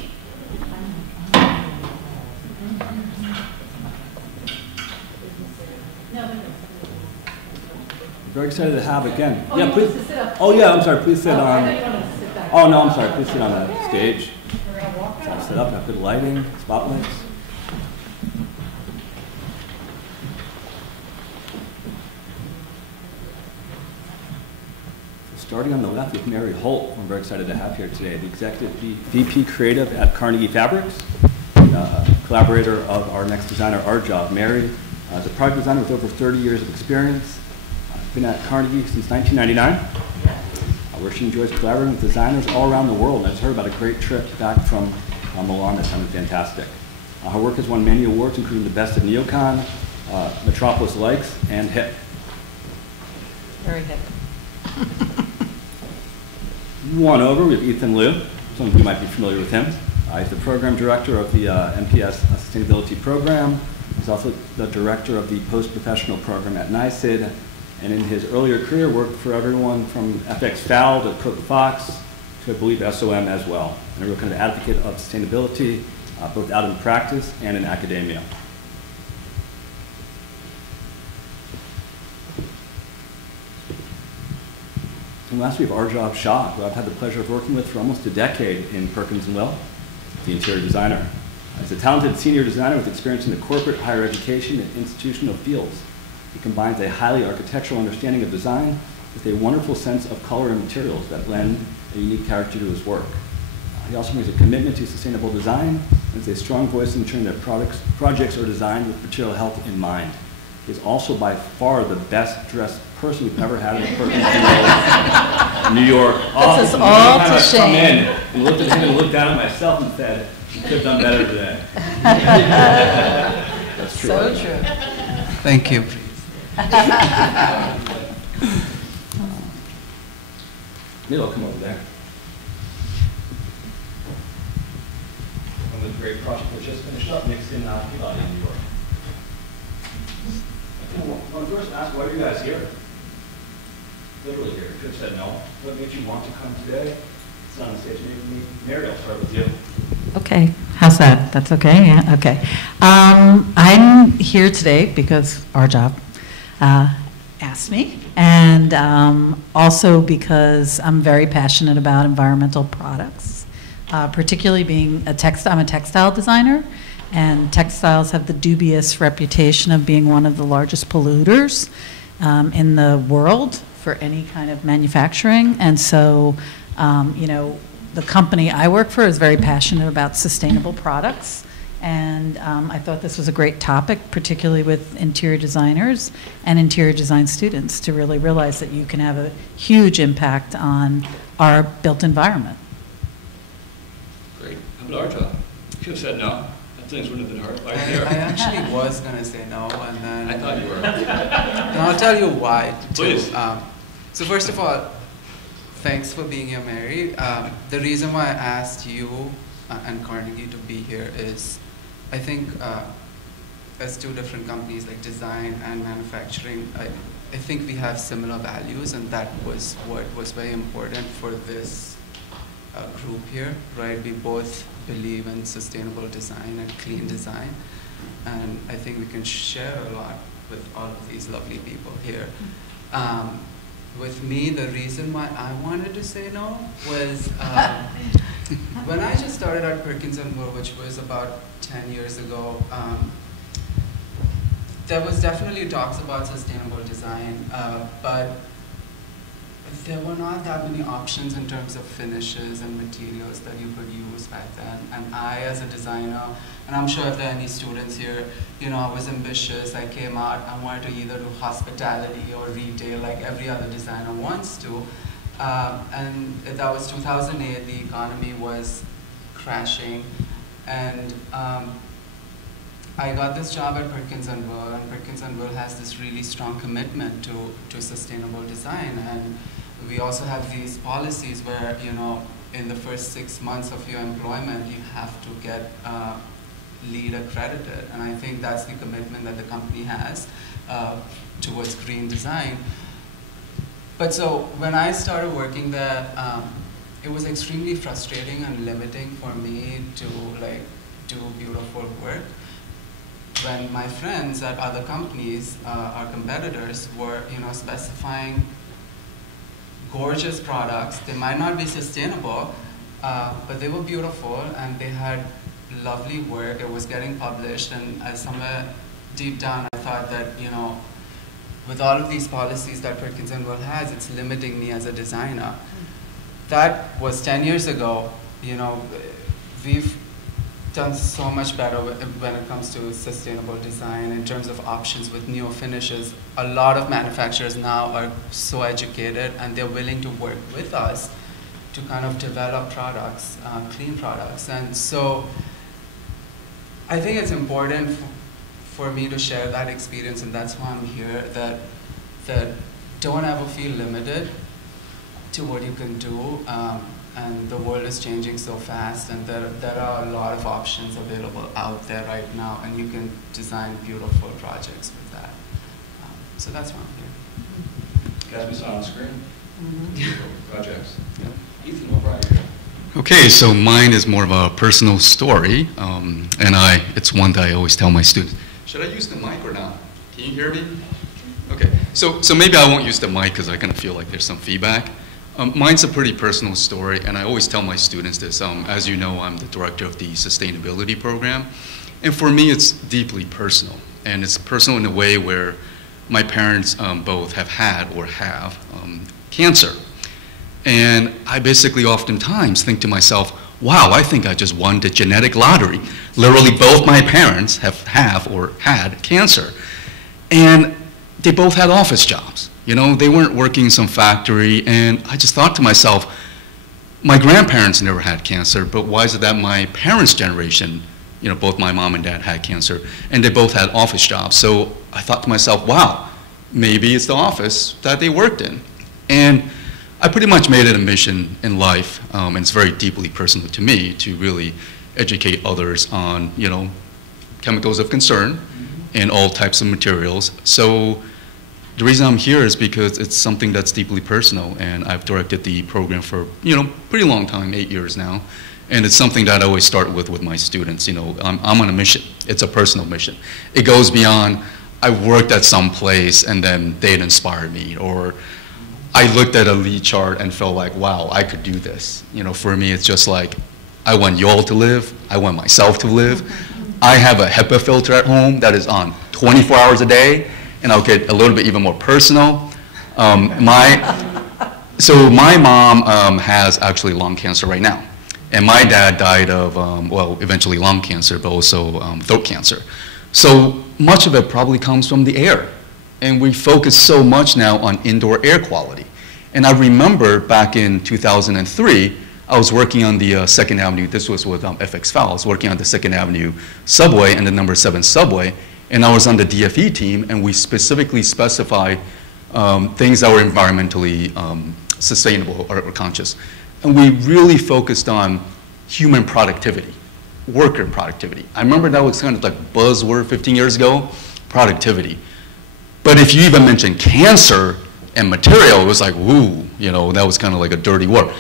Very excited to have again. Oh, yeah, please. Oh, yeah. I'm sorry. Please sit on. Oh no, I'm sorry. Please sit on the stage. So I'll sit up. Have good lighting, spotlights. So starting on the left with Mary Holt, who I'm very excited to have here today, the Executive VP Creative at Carnegie Fabrics, collaborator of our next designer, Our Job. Mary is a product designer with over 30 years of experience. Been at Carnegie since 1999, where she enjoys collaborating with designers all around the world. And I just heard about a great trip back from Milan that sounded fantastic. Her work has won many awards, including the Best of Neocon, Metropolis Likes, and HIP. Very hip. One over, we have Ethan Liu. Some of you might be familiar with him. He's the program director of the MPS Sustainability Program, He's also the director of the post-professional program at NYSID, and in his earlier career worked for everyone from FX Fowl to Cook Fox to, I believe, SOM as well. And a real kind of advocate of sustainability, both out in practice and in academia. And last we have Arjab Shah, who I've had the pleasure of working with for almost a decade in Perkins+Will, the interior designer. He's a talented senior designer with experience in the corporate, higher education, and institutional fields. He combines a highly architectural understanding of design with a wonderful sense of color and materials that lend a unique character to his work. He also brings a commitment to sustainable design and is a strong voice in ensuring that projects are designed with material health in mind. He is also by far the best dressed person we've ever had in the Perkins in New York. Puts us all to shame. Come in and looked at him and looked down at myself and said, "You could have done better today." That's true. So true. Thank you. Maybe I'll come over there. One of the great projects that just finished up, mixed in Peabody in New York. When I first asked, why are you guys here? Literally here. You could have said no. What made you want to come today? It's not on stage. Maybe Mary, I'll start with you. Okay, how's that? That's okay, yeah, okay. I'm here today because Arjab asked me, and also because I'm very passionate about environmental products, particularly being I'm a textile designer, and textiles have the dubious reputation of being one of the largest polluters in the world for any kind of manufacturing, and so, you know, the company I work for is very passionate about sustainable products, and I thought this was a great topic, particularly with interior designers and interior design students, to really realize that you can have a huge impact on our built environment. Great. How about our job? You could have said no. That things wouldn't have been hard. Right there. I actually was going to say no, and then... I thought you were. And I'll tell you why, too. Please. So first of all, thanks for being here, Mary. The reason why I asked you and Carnegie to be here is, I think as two different companies like design and manufacturing, I think we have similar values, and that was what was very important for this group here, right? We both believe in sustainable design and clean design, and I think we can share a lot with all of these lovely people here. With me, the reason why I wanted to say no was when I just started at Perkins+Will, which was about 10 years ago, there was definitely talks about sustainable design, but there were not that many options in terms of finishes and materials that you could use back then. And I, as a designer, and I'm sure if there are any students here, you know, I was ambitious. I came out, I wanted to either do hospitality or retail like every other designer wants to. And that was 2008, the economy was crashing. And I got this job at Perkins+Will, and Perkins+Will has this really strong commitment to sustainable design. And we also have these policies where, you know, in the first 6 months of your employment, you have to get LEED accredited. And I think that's the commitment that the company has towards green design. But so when I started working there, it was extremely frustrating and limiting for me to like do beautiful work when my friends at other companies, our competitors, were, you know, specifying gorgeous products. They might not be sustainable, but they were beautiful and they had lovely work. It was getting published, and somewhere deep down I thought that, you know, with all of these policies that Perkins+Will has, it's limiting me as a designer. That was 10 years ago. You know, we've done so much better when it comes to sustainable design in terms of options with neo finishes. A lot of manufacturers now are so educated and they're willing to work with us to kind of develop products, clean products. And so I think it's important for me to share that experience, and that's why I'm here, that don't ever feel limited to what you can do. and the world is changing so fast, and there are a lot of options available out there right now, and you can design beautiful projects with that. So that's why I'm here. Guys, we saw on the screen. Projects. Yeah. Ethan, what brought you here? Okay, so mine is more of a personal story, and it's one that I always tell my students. Should I use the mic or not? Can you hear me? Okay, so maybe I won't use the mic because I kind of feel like there's some feedback. Mine's a pretty personal story, and I always tell my students this. As you know, I'm the director of the sustainability program, and for me, it's deeply personal, and it's personal in a way where my parents both have had or have cancer. And I basically oftentimes think to myself, wow, I think I just won the genetic lottery. Literally both my parents have or had cancer. And they both had office jobs. You know, they weren't working in some factory, and I just thought to myself, my grandparents never had cancer, but why is it that my parents' generation, you know, both my mom and dad had cancer, and they both had office jobs. So I thought to myself, wow, maybe it's the office that they worked in. And I pretty much made it a mission in life, and it's very deeply personal to me, to really educate others on, you know, chemicals of concern and all types of materials. So the reason I'm here is because it's something that's deeply personal, and I've directed the program for, you know, pretty long time, 8 years now. And it's something that I always start with my students. You know, I'm on a mission. It's a personal mission. It goes beyond, I worked at some place and then they'd inspired me, or I looked at a lead chart and felt like, wow, I could do this. You know, for me, it's just like, I want y'all to live. I want myself to live. I have a HEPA filter at home that is on 24 hours a day, and I'll get a little bit even more personal. So my mom has actually lung cancer right now. And my dad died of, well, eventually lung cancer, but also throat cancer. So much of it probably comes from the air. And we focus so much now on indoor air quality. And I remember back in 2003, I was working on the 2nd Avenue, this was with FX Fowl, I was working on the 2nd Avenue subway and the number 7 subway, and I was on the DFE team, and we specifically specified things that were environmentally sustainable or conscious. And we really focused on human productivity, worker productivity. I remember that was kind of like buzzword 15 years ago, productivity. But if you even mention cancer and material, it was like, woo, you know, that was kind of like a dirty word.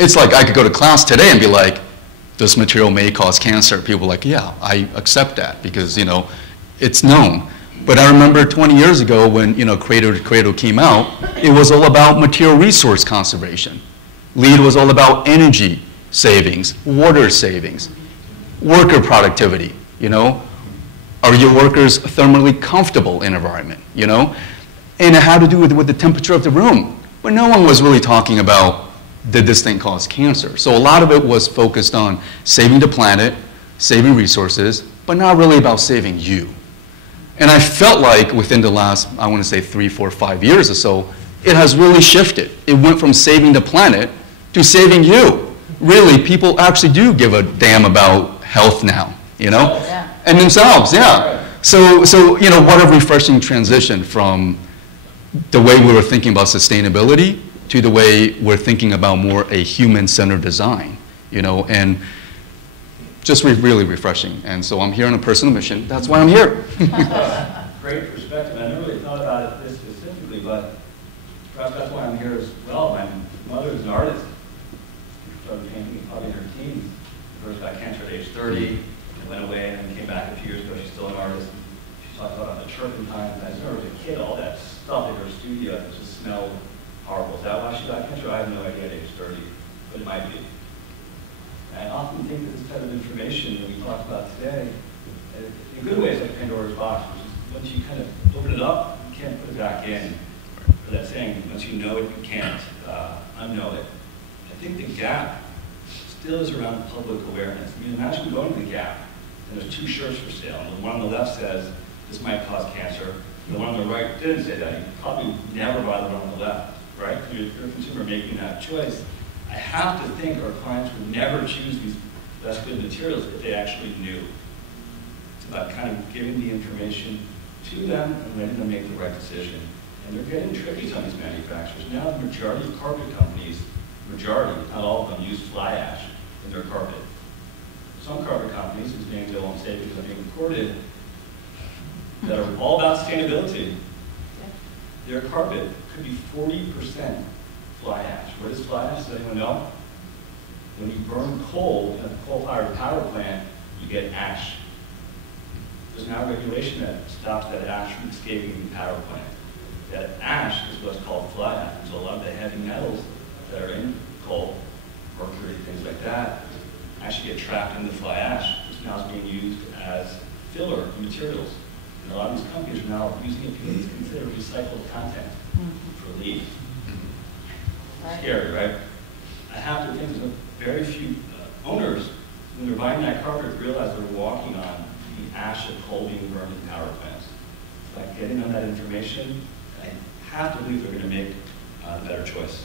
It's like I could go to class today and be like, this material may cause cancer. People are like, yeah, I accept that because, you know, it's known. But I remember 20 years ago when, you know, Cradle to Cradle came out, it was all about material resource conservation. LEED was all about energy savings, water savings, worker productivity, you know. Are your workers thermally comfortable in environment, you know? And it had to do with the temperature of the room. But no one was really talking about, did this thing cause cancer? So a lot of it was focused on saving the planet, saving resources, but not really about saving you. And I felt like within the last, I want to say 3, 4, 5 years or so, it has really shifted. It went from saving the planet to saving you. Really, people actually do give a damn about health now, you know? Yeah. And themselves, yeah. So, you know, what a refreshing transition from the way we were thinking about sustainability to the way we're thinking about more a human-centered design, you know, and just really refreshing. And so I'm here on a personal mission. That's why I'm here. Great perspective. I never really thought about it this specifically, but perhaps that's why I'm here as well. My mother is an artist. She started painting probably in her teens. First got cancer at age 30, and went away, and then came back a few years ago. She's still an artist. She talked about the turpentine. I just remember as a kid, all that stuff in her studio that just smelled horrible. Is that why she got cancer? I have no idea at age 30, but it might be. And I often think that this type of information that we talked about today, in good ways like Pandora's box, which is once you kind of open it up, you can't put it back in. Or that saying, once you know it, you can't unknow it. I think the gap still is around public awareness. I mean, imagine going to the Gap, and there's 2 shirts for sale, and the one on the left says, this might cause cancer, and the one on the right didn't say that. You probably never buy the one on the left, right? Because you're a consumer making that choice. I have to think our clients would never choose these less good materials if they actually knew. It's about kind of giving the information to them and letting them make the right decision. And they're getting tricky on these manufacturers. Now the majority of carpet companies majority, not all of them, use fly ash in their carpet. Some carpet companies, whose names I won't say because I'm being recorded, that are all about sustainability, their carpet could be 40% fly ash. What is fly ash? Does anyone know? When you burn coal in a coal-fired power plant, you get ash. There's now regulation that stops that ash from escaping the power plant. That ash is what's called fly ash. So a lot of the heavy metals that are in coal, mercury, things like that, actually get trapped in the fly ash, which now is being used as filler materials. And a lot of these companies are now using it because it's considered recycled content for lead. Scary, right? I have to think there's very few owners, when they're buying that carpet, realize they're walking on the ash of coal being burned in power plants. By getting on that information, I have to believe they're going to make a better choice.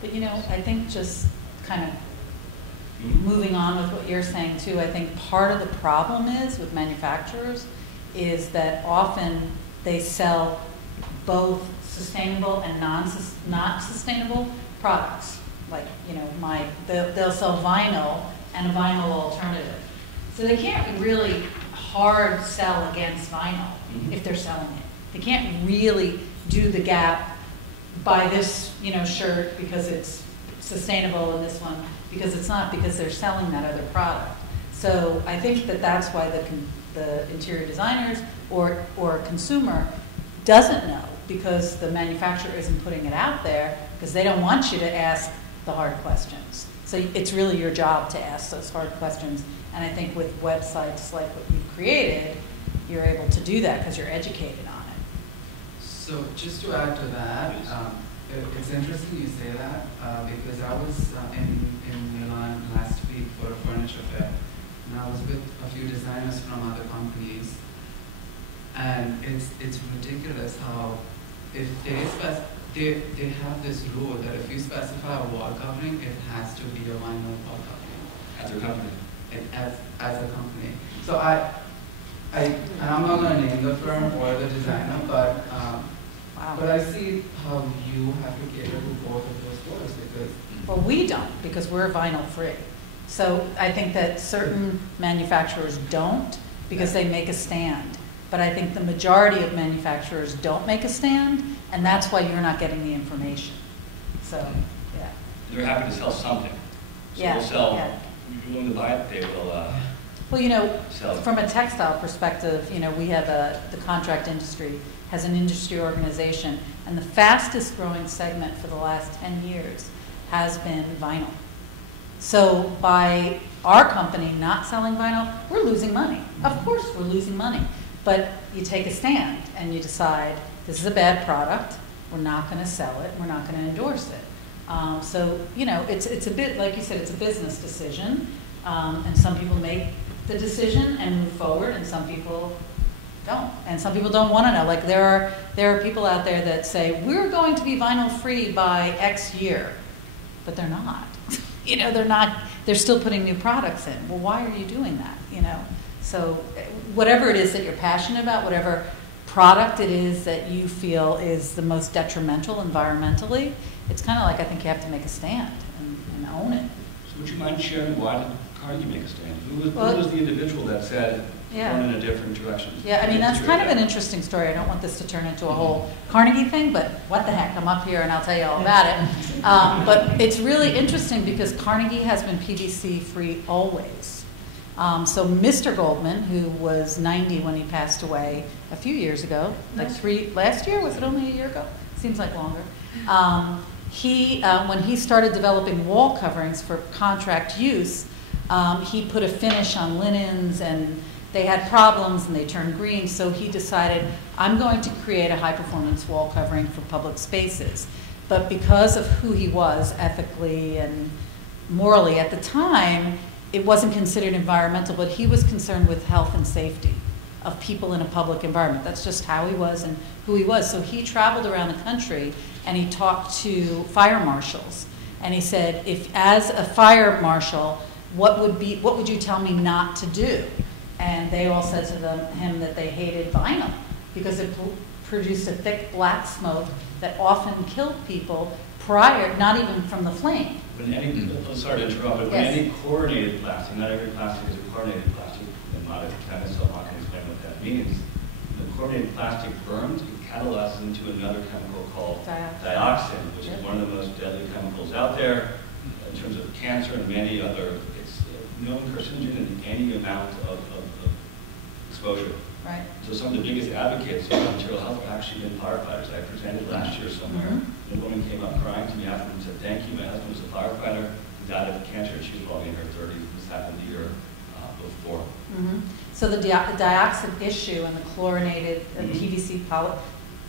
But you know, I think just kind of moving on with what you're saying too, I think part of the problem is with manufacturers is that often they sell both sustainable and not sustainable products. Like, you know, they'll sell vinyl and a vinyl alternative. So they can't really hard sell against vinyl if they're selling it. They can't really do the gap, buy this, you know, shirt because it's sustainable and this one because it's not, because they're selling that other product. So I think that that's why the interior designers or consumer doesn't know, because the manufacturer isn't putting it out there because they don't want you to ask the hard questions. So it's really your job to ask those hard questions. And I think with websites like what you've created, you're able to do that because you're educated on it. So just to add to that, it's interesting you say that because I was in Milan last week for a furniture fair, and I was with a few designers from other companies, and it's ridiculous how if they have this rule that if you specify a wall covering, it has to be a vinyl wall covering. As a company. As a company. So and I'm not going to name the firm or the designer, but but I see how you have to cater to both of those stores because. Well, we don't, because we're vinyl free. So I think that certain manufacturers don't because they make a stand. But I think the majority of manufacturers don't make a stand, and that's why you're not getting the information. So, yeah. They're happy to sell something. So Yeah, they'll sell, yeah. if you're willing to buy it, they will Well, you know, sell it. from a textile perspective, you know, we have the contract industry has an industry organization, and the fastest growing segment for the last 10 years has been vinyl. So by our company not selling vinyl, we're losing money. Of course we're losing money. But you take a stand and you decide, this is a bad product, we're not going to sell it, we're not going to endorse it. So, you know, it's a bit, like you said, it's a business decision, and some people make the decision and move forward, and some people don't. And some people don't want to know. Like there are people out there that say, we're going to be vinyl free by X year, but they're not. You know, they're still putting new products in. Well, why are you doing that, you know? So whatever it is that you're passionate about, whatever product it is that you feel is the most detrimental environmentally, it's kind of like I think you have to make a stand and own it. So would you mind sharing why did Carnegie make a stand? Who was the individual that said, going in a different direction? Yeah, I mean, that's kind of an interesting story. I don't want this to turn into a whole Carnegie thing, but what the heck, I'm up here and I'll tell you all about it. But it's really interesting because Carnegie has been PVC free always. So Mr. Goldman, who was 90 when he passed away a few years ago, last year, was it only a year ago? Seems like longer. When he started developing wall coverings for contract use, he put a finish on linens and they had problems and they turned green, so he decided, I'm going to create a high-performance wall covering for public spaces. But because of who he was ethically and morally at the time, it wasn't considered environmental, but he was concerned with health and safety of people in a public environment. That's just how he was and who he was. So he traveled around the country and he talked to fire marshals. And he said, if as a fire marshal, what would you tell me not to do? And they all said to him that they hated vinyl because it produced a thick black smoke that often killed people prior, not even from the flame. When any, sorry to interrupt, but when any chlorinated plastic, not every plastic is a chlorinated plastic, and modern chemists so not going to explain what that means. The chlorinated plastic burns, it catalyzes into another chemical called dioxin, which is one of the most deadly chemicals out there in terms of cancer and many other. It's known carcinogen in any amount of exposure. Right. So some of the biggest advocates of material health have actually been firefighters. I presented last year somewhere. A woman came up crying to me after and said, "Thank you, my husband was a firefighter. He died of cancer." She was probably in her 30s. This happened the year before. So the dioxin issue and the chlorinated PVC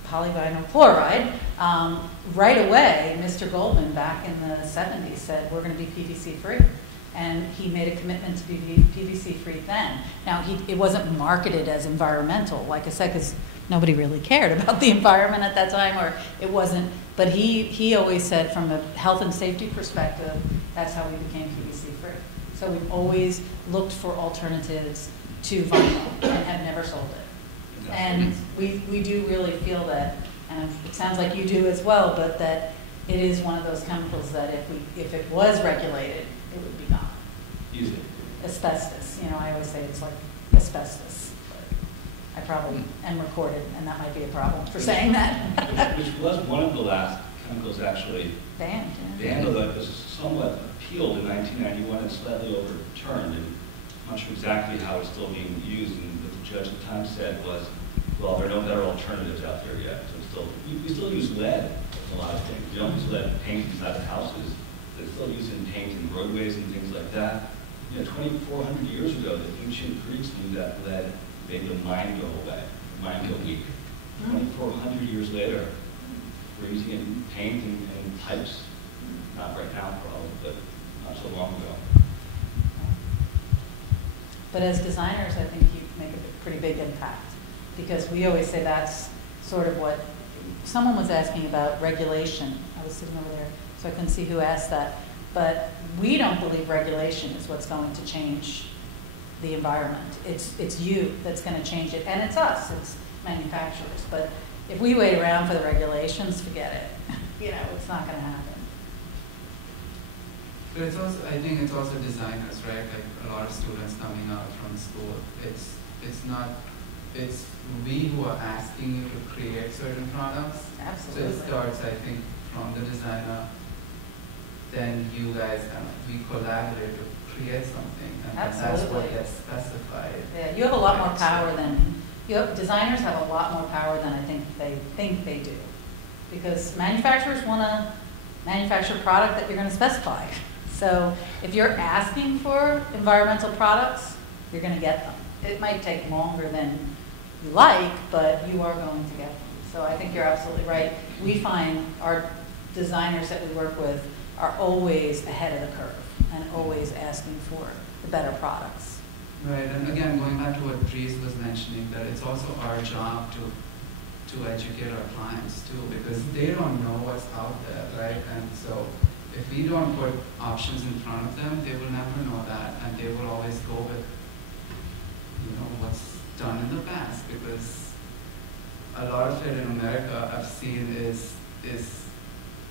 polyvinyl chloride, right away, Mr. Goldman back in the 70s said, we're going to be PVC free. And he made a commitment to be PVC free then. Now, it wasn't marketed as environmental, like I said, because nobody really cared about the environment at that time, or it wasn't, but he always said from a health and safety perspective, that's how we became PVC free. So we've always looked for alternatives to vinyl and have never sold it. And we do really feel that, and it sounds like you do as well, but that it is one of those chemicals that if it was regulated, it would be gone. Easy. Asbestos, I always say it's like asbestos. I probably am recorded, and that might be a problem for saying that. Which was one of the last chemicals actually banned. Banned, although it was somewhat appealed in 1991 and slightly overturned. And I'm not sure exactly how it's still being used. And what the judge at the time said was, well, there are no better alternatives out there yet. So we still use lead in a lot of things. We don't use lead in paint inside of houses. It's still used in paint and roadways and things like that. 2,400 years ago, the ancient Greeks knew that lead made the mind go away, the mind go weak. 2,400 years later, we're using it in paint and pipes. Not right now, probably, but not so long ago. But as designers, I think you make a pretty big impact, because we always say that's sort of what someone was asking about regulation. I was sitting over there, so I couldn't see who asked that. But we don't believe regulation is what's going to change the environment. It's you that's going to change it, and it's us, it's manufacturers. But if we wait around for the regulations, forget it. It's not going to happen. But it's also, I think it's also designers, right? Like a lot of students coming out from school. It's we who are asking you to create certain products. Absolutely. So it starts, I think, from the designer. Then you guys we collaborate to create something, and that's what gets specified. Yeah, you have a lot more power than designers have a lot more power than I think they do, because manufacturers want to manufacture a product that you're going to specify. So if you're asking for environmental products, you're going to get them. It might take longer than you like, but you are going to get them. So I think you're absolutely right. We find our designers that we work with are always ahead of the curve and always asking for the better products. Right, and again, going back to what Dries was mentioning, that it's also our job to educate our clients too, because they don't know what's out there, right? And so if we don't put options in front of them, they will never know that, and they will always go with what's done in the past, because a lot of it in America I've seen is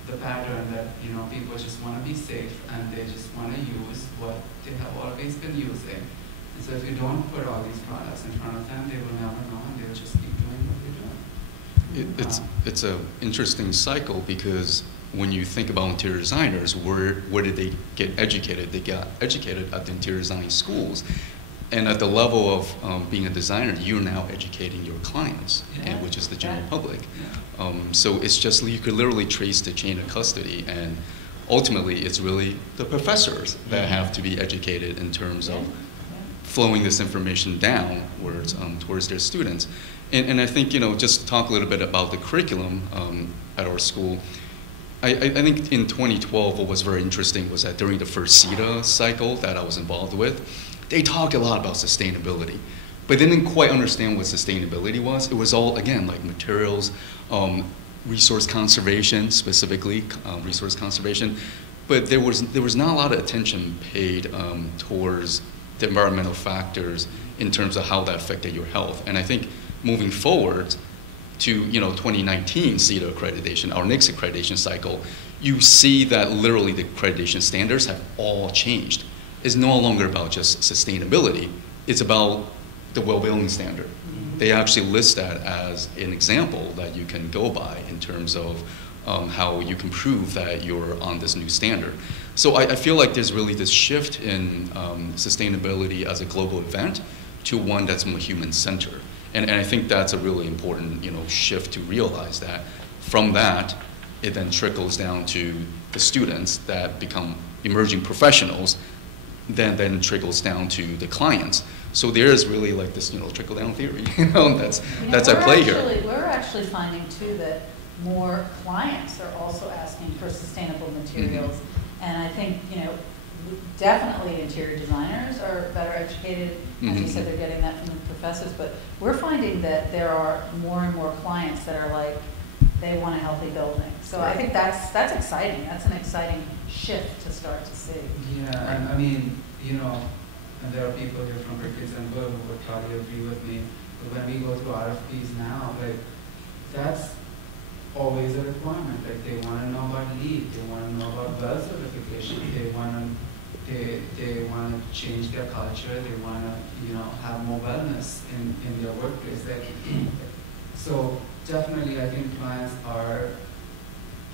the pattern that people just want to be safe, and they just want to use what they have always been using. And so if you don't put all these products in front of them, they will never know, and they'll just keep doing what they're doing. It's an interesting cycle, because when you think about interior designers, where did they get educated? They got educated at the interior design schools. And at the level of being a designer, you're now educating your clients, which is the general public. So it's just, you could literally trace the chain of custody, and ultimately it's really the professors that have to be educated in terms of flowing this information downwards towards their students. And I think, just talk a little bit about the curriculum at our school. I think in 2012, what was very interesting was that during the first CETA cycle that I was involved with, they talked a lot about sustainability, but they didn't quite understand what sustainability was. It was all, again, like materials, resource conservation, specifically resource conservation, but there was not a lot of attention paid towards the environmental factors in terms of how that affected your health. And I think moving forward, to 2019 CETA accreditation, our next accreditation cycle, you see that literally the accreditation standards have all changed. It's no longer about just sustainability. It's about the well-being standard. They actually list that as an example that you can go by in terms of how you can prove that you're on this new standard. So I feel like there's really this shift in sustainability as a global event to one that's more human-centered. And I think that's a really important shift to realize that from that, it then trickles down to the students that become emerging professionals, then trickles down to the clients. So there is really like this, trickle-down theory, that's at play here. We're actually finding too that more clients are also asking for sustainable materials, and I think definitely interior designers are better educated. As you said, they're getting that from the professors, but we're finding that there are more and more clients that are like, they want a healthy building. So I think that's exciting. That's an exciting shift to start to see. Yeah, and I mean, and there are people here from Perkins+Will who would probably agree with me. But when we go through RFPs now, like that's always a requirement. Like they want to know about LEED, they want to know about well certification, they want to change their culture, they want to have more wellness in their workplace. So definitely, I think clients are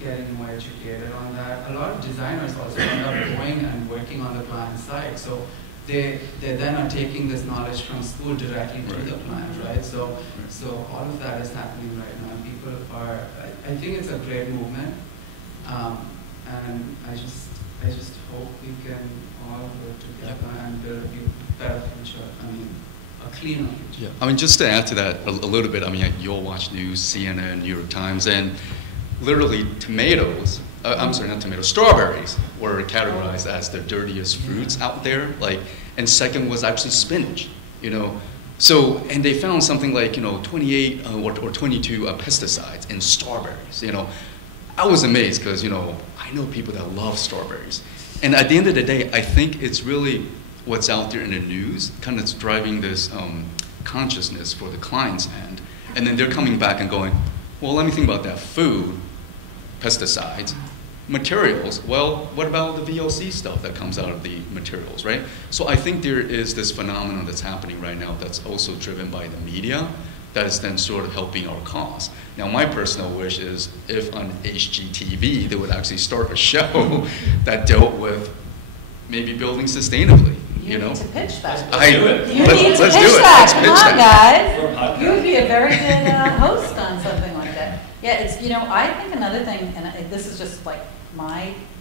getting more educated on that. A lot of designers also end up going and working on the client side. So they then are taking this knowledge from school directly to the client, right? So all of that is happening right now. People are, I think it's a great movement, and I just hope we can all work together and build a better future. I mean, a cleaner future. Yeah, I mean, just to add to that a little bit, I mean, you'll watch news, CNN, New York Times, and literally tomatoes, I'm sorry, not tomatoes, strawberries were categorized as the dirtiest fruits out there. Like, and second was actually spinach, So, and they found something like, 28 or 22 pesticides in strawberries, I was amazed because, I know people that love strawberries. And at the end of the day, I think it's really what's out there in the news kind of driving this consciousness for the client's end. And then they're coming back and going, well, let me think about that. Food, pesticides, materials. Well, what about the VOC stuff that comes out of the materials, right? So I think there is this phenomenon that's happening right now that's also driven by the media that is then sort of helping our cause. Now, my personal wish is if on HGTV they would actually start a show that dealt with maybe building sustainably. You need to pitch that. Let's do it. You need to pitch that. Come on, guys. You would be a very good host on something like that. Yeah, it's, I think another thing, and this is just like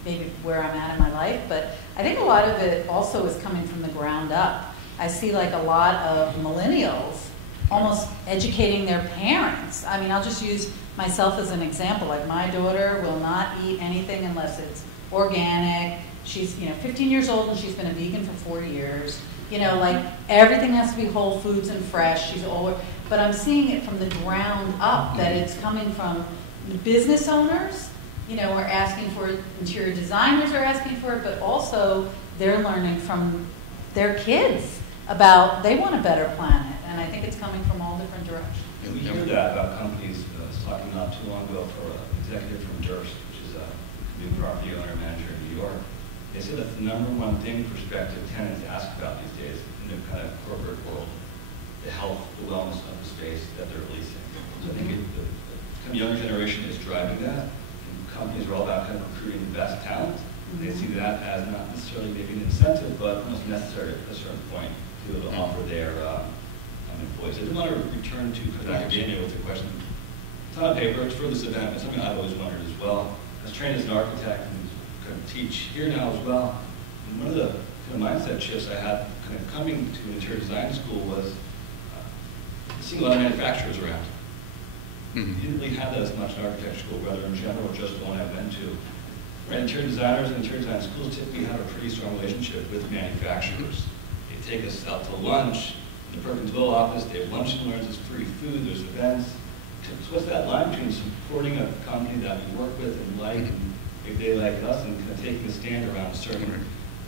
maybe where I'm at in my life, but I think a lot of it also is coming from the ground up. I see like a lot of millennials almost educating their parents. I mean, I'll just use myself as an example. Like my daughter will not eat anything unless it's organic. She's 15 years old and she's been a vegan for 4 years. Like everything has to be whole foods and fresh. But I'm seeing it from the ground up, that it's coming from business owners, are asking for it, interior designers are asking for it, but also they're learning from their kids about they want a better planet. And I think it's coming from all different directions. We hear that about companies. I was talking not too long ago for an executive from Durst, which is a new property owner manager in New York. They said that's the number one thing prospective tenants ask about these days in the kind of corporate world, the health, the wellness of the space that they're leasing. So I think the kind of younger generation is driving that. And companies are all about kind of recruiting the best talent. They see that as not necessarily maybe an incentive, but almost necessary at a certain point to be able to offer their employees. I did want to return to academia with a question. It's on paper, it's for this event, but something I've always wondered as well. I was trained as an architect and kind of teach here now as well. And one of the kind of mindset shifts I had kind of coming to an interior design school was seeing a lot of manufacturers around. You didn't really have that as much in architecture school, whether in general or just the one I went to. Right, interior designers and interior design schools typically have a pretty strong relationship with manufacturers. They take us out to lunch. In the Perkins+Will office, they have lunch and learns, there's free food, there's events. So what's that line between supporting a company that we work with and like, and if they like us, and kind of taking a stand around a certain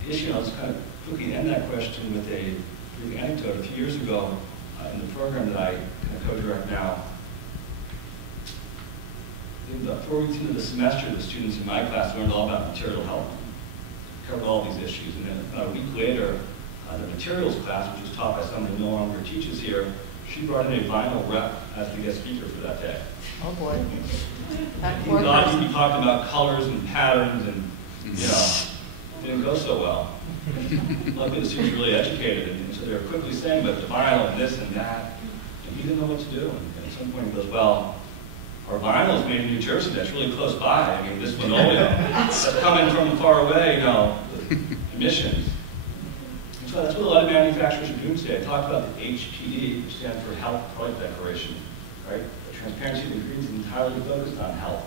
issue? I'll just kind of quickly end that question with a brief anecdote. A few years ago, in the program that I kind of co-direct now, about 4 weeks into the semester, the students in my class learned all about material health. Covered all these issues. And then about a week later, the materials class, which was taught by someone who no longer teaches here, she brought in a vinyl rep as the guest speaker for that day. Oh, boy. He thought he'd be talking about colors and patterns and, you know, it didn't go so well. Luckily, the students were really educated, and so they were quickly saying, but the vinyl and this and that, and he didn't know what to do. And at some point he goes, well, our vinyl is made in New Jersey, that's really close by. I mean, this linoleum, that's coming from far away, you know, with emissions. And so that's what a lot of manufacturers are doing today. I talked about the HPD, which stands for Health Product Declaration, right? The transparency of the ingredients is entirely focused on health.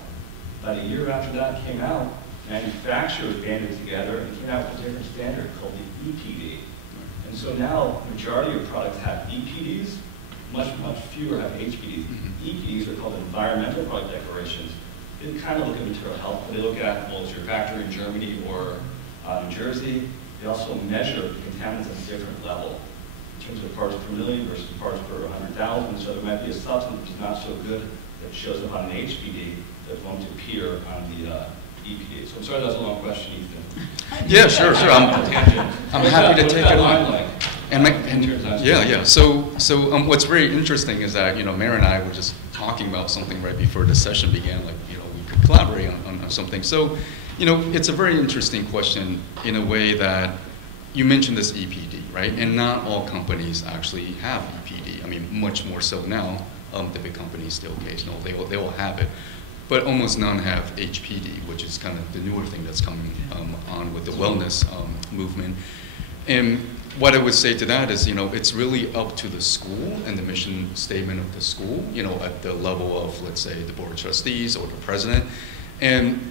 About a year after that came out, manufacturers banded together and came out with a different standard called the EPD. And so now, the majority of products have EPDs, much fewer have HPDs. EPDs are called environmental product declarations. They kind of look at material health, but they look at, well, is your factory in Germany or New Jersey? They also measure the contaminants at a different level in terms of parts per million versus parts per 100,000. So there might be a substance which is not so good that shows up on an HPD that's going to appear on the EPD. So I'm sorry that's a long question, Ethan. Yeah, sure. I'm happy to take it on. So what's very interesting is that, you know, Mary and I were just talking about something right before the session began, like, you know, we could collaborate on something. So, you know, it's a very interesting question in a way that you mentioned this EPD, right? And not all companies actually have EPD. I mean, much more so now. The big companies still occasional, they will have it. But almost none have HPD, which is kind of the newer thing that's coming on with the wellness movement. And what I would say to that is, you know, it's really up to the school and the mission statement of the school, you know, at the level of, let's say, the board of trustees or the president. And,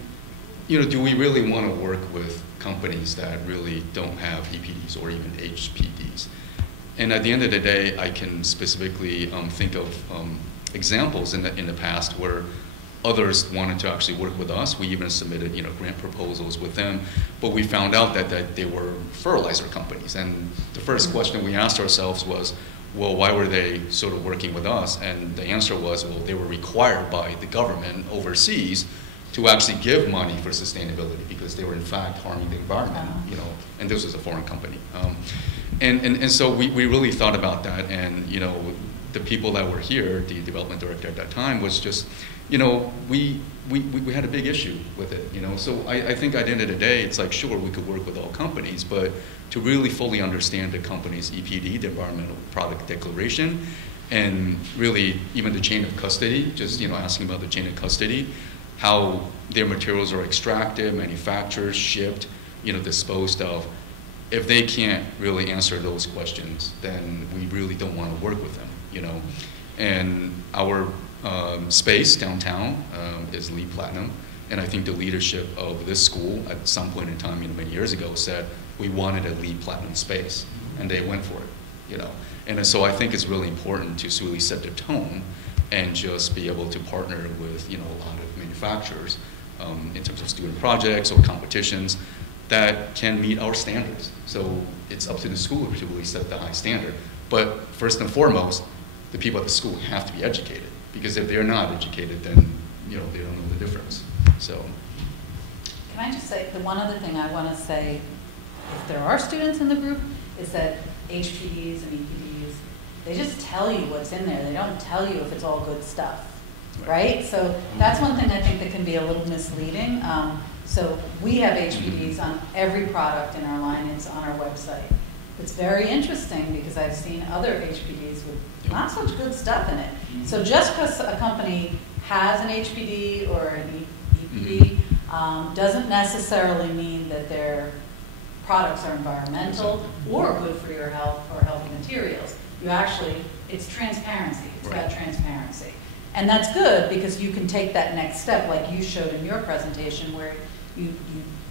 you know, do we really want to work with companies that really don't have EPDs or even HPDs? And at the end of the day, I can specifically think of examples in the past where others wanted to actually work with us. We even submitted, you know, grant proposals with them, but we found out that they were fertilizer companies. And the first question we asked ourselves was, well, why were they sort of working with us? And the answer was, well, they were required by the government overseas to actually give money for sustainability because they were in fact harming the environment, you know, and this was a foreign company. And so we really thought about that, and, you know, the people that were here, the development director at that time, was just, you know, we had a big issue with it, you know. So I think at the end of the day, it's like, sure, we could work with all companies, but to really fully understand the company's EPD, the Environmental Product Declaration, and really even the chain of custody, just, you know, asking about the chain of custody, how their materials are extracted, manufactured, shipped, you know, disposed of. If they can't really answer those questions, then we really don't want to work with them, you know. And our space downtown is LEED Platinum, and I think the leadership of this school at some point in time, you know, many years ago, said we wanted a LEED Platinum space, and they went for it, you know. And so I think it's really important to really set the tone and just be able to partner with, you know, a lot of manufacturers in terms of student projects or competitions that can meet our standards. So it's up to the school to really set the high standard. But first and foremost, the people at the school have to be educated, because if they're not educated, then, you know, they don't know the difference. So. Can I just say, the one other thing I want to say, if there are students in the group, is that HPDs and EPDs, they just tell you what's in there. They don't tell you if it's all good stuff, right? So that's one thing I think that can be a little misleading. So we have HPDs on every product in our line. It's on our website. It's very interesting because I've seen other HPDs with not such good stuff in it. So just because a company has an HPD or an EPD doesn't necessarily mean that their products are environmental or good for your health or healthy materials. You actually, it's transparency. It's about transparency. And that's good because you can take that next step like you showed in your presentation where you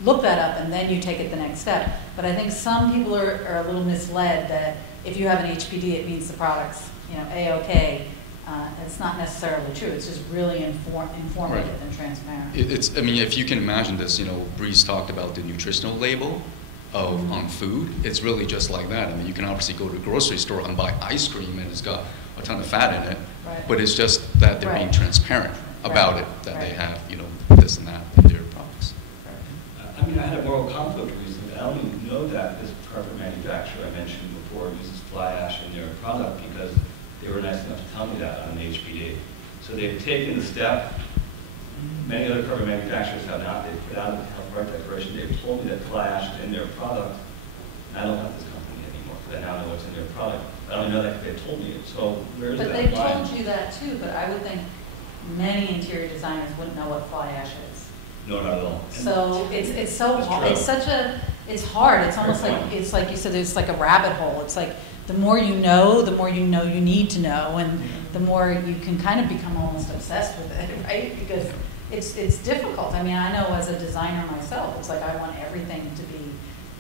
look that up and then you take it the next step. But I think some people are a little misled that if you have an HPD, it means the product's, you know, A-OK. It's not necessarily true. It's just really informative and transparent. It's, I mean, if you can imagine this, you know, Breeze talked about the nutritional label of on food. It's really just like that. I mean, you can obviously go to a grocery store and buy ice cream and it's got a ton of fat in it, but it's just that they're being transparent. about Right, it, that right. they have, you know, this and that in their products. I mean, I had a moral conflict recently. I only know that this carpet manufacturer I mentioned before uses fly ash in their product because they were nice enough to tell me that on an HPD. So they've taken the step. Many other carpet manufacturers have not. They've put out a health right declaration. They've told me that fly ash is in their product. And I don't have this company anymore because I now know what's in their product. I only know that because they told me it. So where's that But line? they've told you that too, but I would think many interior designers wouldn't know what fly ash is. No, not at all. And So it's so That's hard, true. it's such a, it's hard, it's almost Fair like, point. it's like you said, it's like a rabbit hole. It's like, the more you know you need to know, and the more you can kind of become almost obsessed with it, right? Because it's difficult. I mean, I know as a designer myself, it's like I want everything to be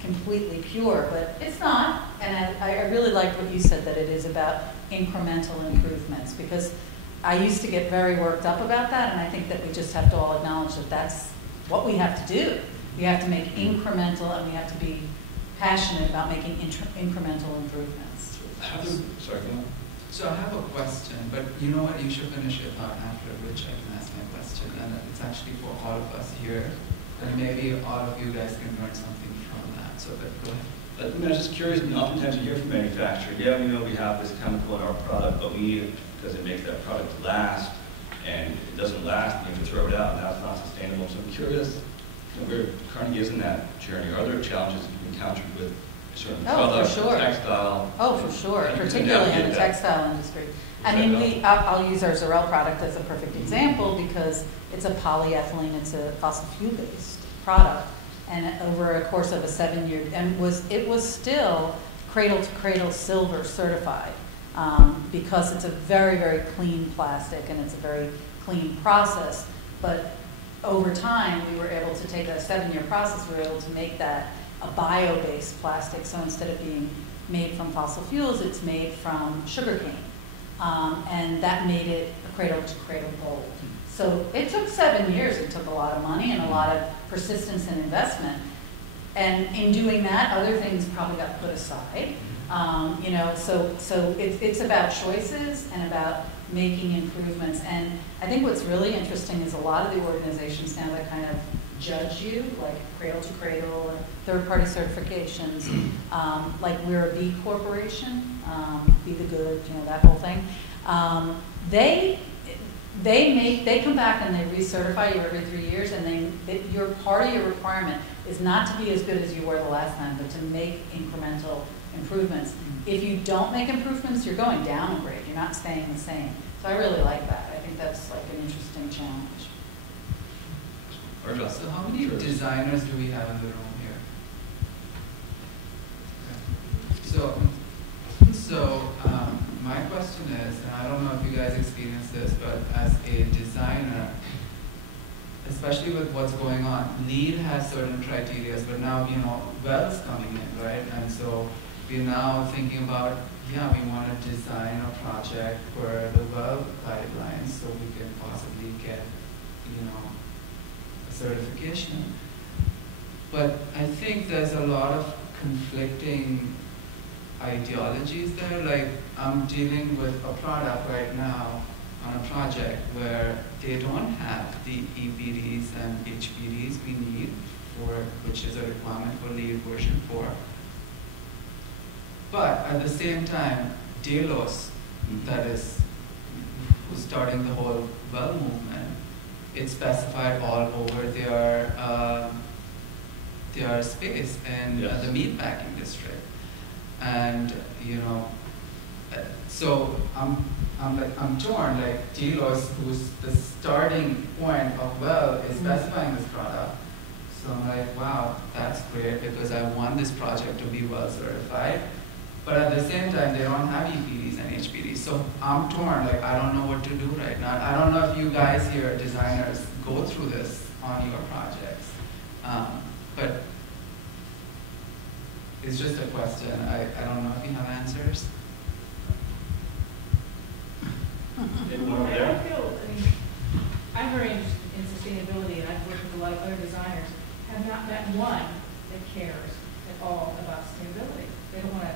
completely pure, but it's not. And I really liked what you said, that it is about incremental improvements, because I used to get very worked up about that, and I think that we just have to all acknowledge that that's what we have to do. We have to make incremental, and we have to be passionate about making incremental improvements. Sorry, go on. So I have a question, but you know what, you should finish your thought after which I can ask my question, and it's actually for all of us here, and maybe all of you guys can learn something from that, so but go ahead. I mean, I was just curious, and oftentimes you hear from manufacturers, yeah, we know we have this chemical in our product, but we need it because it makes that product last, and if it doesn't last, you have to throw it out, and that's not sustainable. So I'm curious, you know, where Carnegie is in that journey. Are there challenges you've encountered with certain products, for sure. textile? Oh, for sure, How do you particularly in navigate the that? textile industry. I mean, I'll use our Zarel product as a perfect example because it's a polyethylene, it's a fossil fuel-based product, and over a course of a 7-year, and it was still cradle to cradle silver certified because it's a very, very clean plastic and it's a very clean process. But over time, we were able to take that 7-year process, we were able to make that a bio-based plastic. So instead of being made from fossil fuels, it's made from sugarcane. And that made it a cradle-to-cradle gold. So it took 7 years. It took a lot of money and a lot of persistence and investment. And in doing that, other things probably got put aside. You know, so it's about choices and about making improvements. And I think what's really interesting is a lot of the organizations now that kind of judge you, like Cradle to Cradle, third-party certifications, like we're a B corporation, Be the Good, you know, that whole thing. They come back and they recertify you every 3 years, and your part of your requirement is not to be as good as you were the last time, but to make incremental improvements. If you don't make improvements, you're going down a grade. You're not staying the same. So I really like that. I think that's like an interesting challenge. So how many designers do we have in the room here? Okay. So my question is, and I don't know if you guys experience this, but as a designer, especially with what's going on, LEED has certain criteria, but now, you know, WELL's coming in, right? And so we're now thinking about, yeah, we want to design a project for the WELL guidelines so we can possibly get, you know, a certification. But I think there's a lot of conflicting ideologies there. Like, I'm dealing with a product right now on a project where they don't have the EPDs and HPDs we need for, which is a requirement for LEED version 4. But at the same time, Delos, that is who's starting the whole WELL movement, it's specified all over their space in the meatpacking district. And you know, so I'm torn. Like Delos, who's the starting point of WELL, is specifying this product. So I'm like, wow, that's great because I want this project to be WELL certified. But at the same time, they don't have EPDs and HPDs. So I'm torn. Like, I don't know what to do right now. I don't know if you guys here, designers, go through this on your projects. But it's just a question. I don't know if you have answers. I'm very interested in sustainability, and I've worked with a lot of other designers, have not met one that cares at all about sustainability. They don't want to,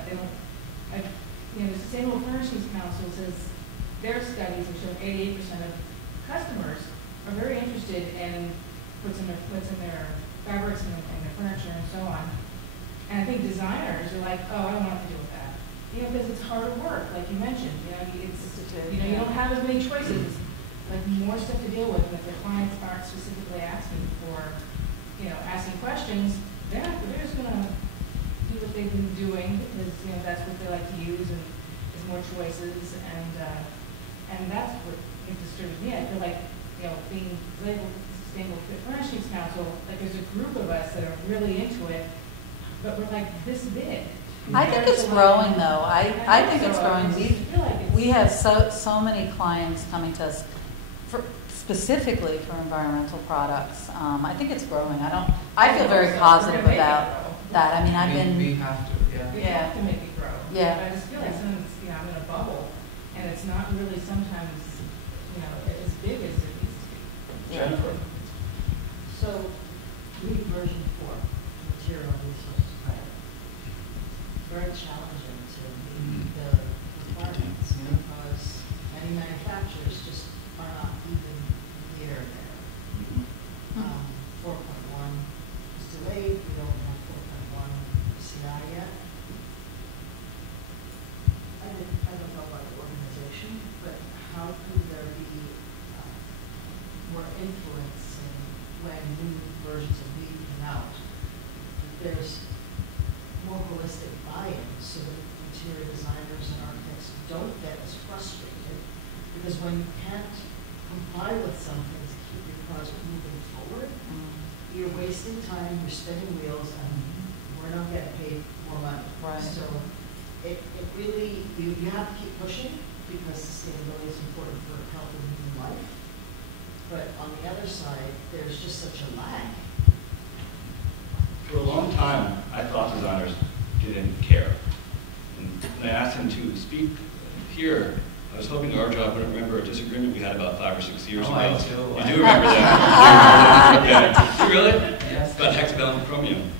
you know, the Sustainable Furnishings Council says their studies have shown 88% of customers are very interested in puts in their fabrics and their furniture and so on. And I think designers are like, oh, I don't want to deal with that. You know, because it's harder work, like you mentioned. You know, you don't have as many choices, like more stuff to deal with. And if the clients aren't specifically asking for, asking questions, they're just going to do what they've been doing because that's what they like to use, and there's more choices, and that's what disturbs me. I feel like being labeled Sustainable Furnishings Council, like there's a group of us that are really into it, but we're like this big. I think it's growing though. I think it's growing. We have so many clients coming to us specifically for environmental products. I think it's growing. I feel very positive about that. I mean, we have to, yeah. We have to make it grow. Yeah. But I just feel like sometimes, I'm in a bubble, and it's not really sometimes, as big as it needs to be. Jennifer. So, read version 4, material resources credit. Very challenging to meet the requirements because many manufacturers just are not even near there. 4.1 is delayed. We don't have 4.1 CI yet. I don't know about the organization, but how could there be more influence in when new versions of LEED come out? There's more holistic buy-in so that interior designers and architects don't get as frustrated, because when you can't comply with something to keep your project moving forward, you're wasting time, you're spinning wheels, and we're not getting paid more money. Right. So it really, you have to keep pushing because sustainability is important for health and human life. But on the other side, there's just such a lag. For a long time, I thought designers didn't care. And when I asked him to speak here, I was hoping our job would remember a disagreement we had about 5 or 6 years ago. I do. You do remember that? Yeah. You really? Yes. About hexavalent chromium.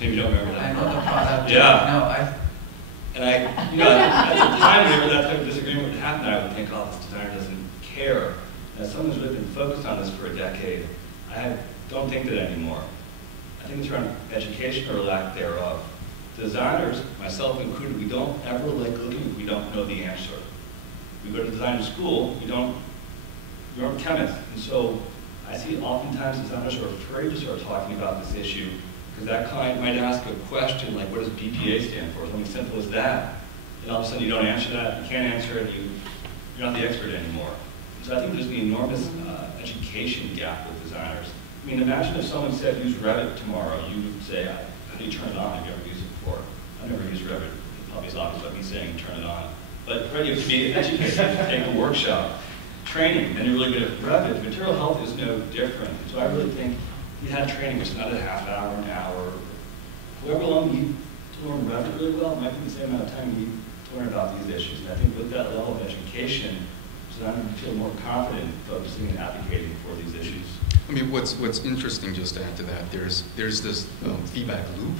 Maybe you don't remember that. I know the product. Yeah. And at the time whenever that type of disagreement would happen, I would think, oh, this designer doesn't care. And as someone who's really been focused on this for a decade, I don't think that anymore. I think it's around education or lack thereof. Designers, myself included, we don't ever like looking if we don't know the answer. We go to design school, we aren't chemists. And so I see oftentimes designers are afraid to start talking about this issue because that client might ask a question like, what does BPA stand for? Something simple as that. And all of a sudden you don't answer that, you can't answer it, you're not the expert anymore. So I think there's an enormous education gap with designers. I mean, imagine if someone said, use Revit tomorrow, you would say, how do you turn it on? Have you ever used it before? I've never used Revit. It probably is obvious about me saying turn it on. But you have to be educated, take a workshop, training, and you're really good at Revit. Material health is no different. So I really think we had training, which is not a half hour, an hour. However long you need to learn Revit really well, it might be the same amount of time you need to learn about these issues. And I think with that level of education, so I'm going to feel more confident focusing and advocating for these issues. I mean, what's interesting, just to add to that, there's this feedback loop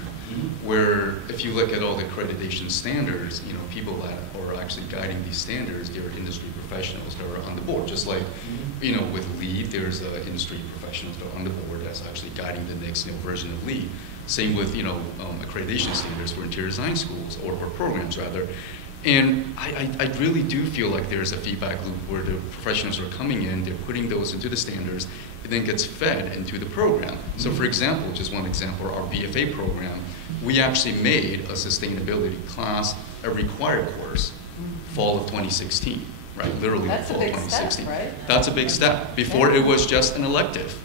where if you look at all the accreditation standards, people that are actually guiding these standards, they're industry professionals that are on the board. Just like, with LEED, there's industry professionals that are on the board that's actually guiding the next version of LEED. Same with, accreditation standards for interior design schools or programs rather. And I really do feel like there's a feedback loop where the professionals are coming in, they're putting those into the standards, it then gets fed into the program. So for example, just one example, our BFA program, we actually made a sustainability class a required course, fall of 2016, right? Literally That's fall a of big 2016. step, right? That's a big step. Before it was just an elective.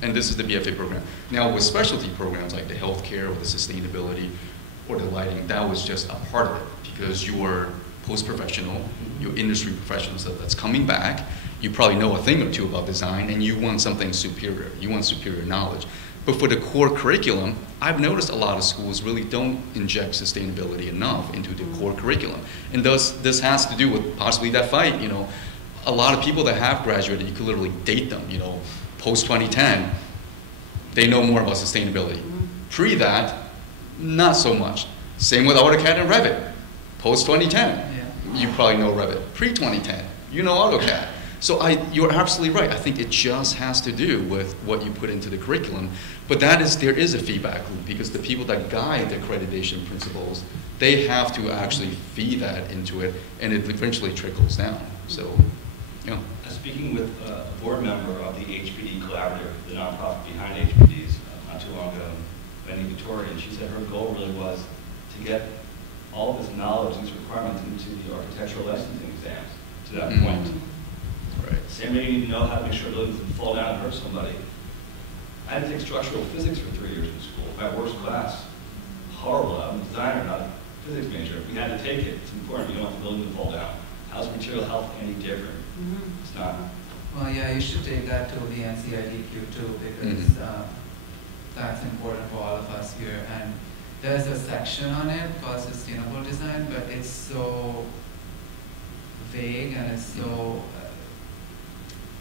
And this is the BFA program. Now with specialty programs like the healthcare or the sustainability or the lighting, that was just a part of it because you were post-professional, you're industry professionals that's coming back, you probably know a thing or two about design and you want something superior, you want superior knowledge. But for the core curriculum, I've noticed a lot of schools really don't inject sustainability enough into the core curriculum. And thus, this has to do with possibly that fight, a lot of people that have graduated, you could literally date them, post-2010, they know more about sustainability. Pre that, not so much. Same with AutoCAD and Revit. Post-2010, you probably know Revit. Pre-2010, you know AutoCAD. So you're absolutely right. I think it just has to do with what you put into the curriculum. But there is a feedback loop, because the people that guide the accreditation principles, they have to actually feed that into it, and it eventually trickles down. So, you know. Speaking with a board member of the HPD Collaborative, the nonprofit behind HPDs, not too long ago, Wendy Victoria, and she said her goal really was to get all of this knowledge, these requirements into the architectural licensing exams to that point. Right. Same way you need to know how to make sure buildings don't fall down and hurt somebody. I had to take structural physics for 3 years in school, my worst class. Horrible. I'm a designer, not a physics major. We had to take it. It's important. You don't want the building to fall down. How's material health any different? It's not. Well, yeah, you should take that to the NCIDQ too, because that's important for all of us here. And there's a section on it called sustainable design, but it's so vague and it's so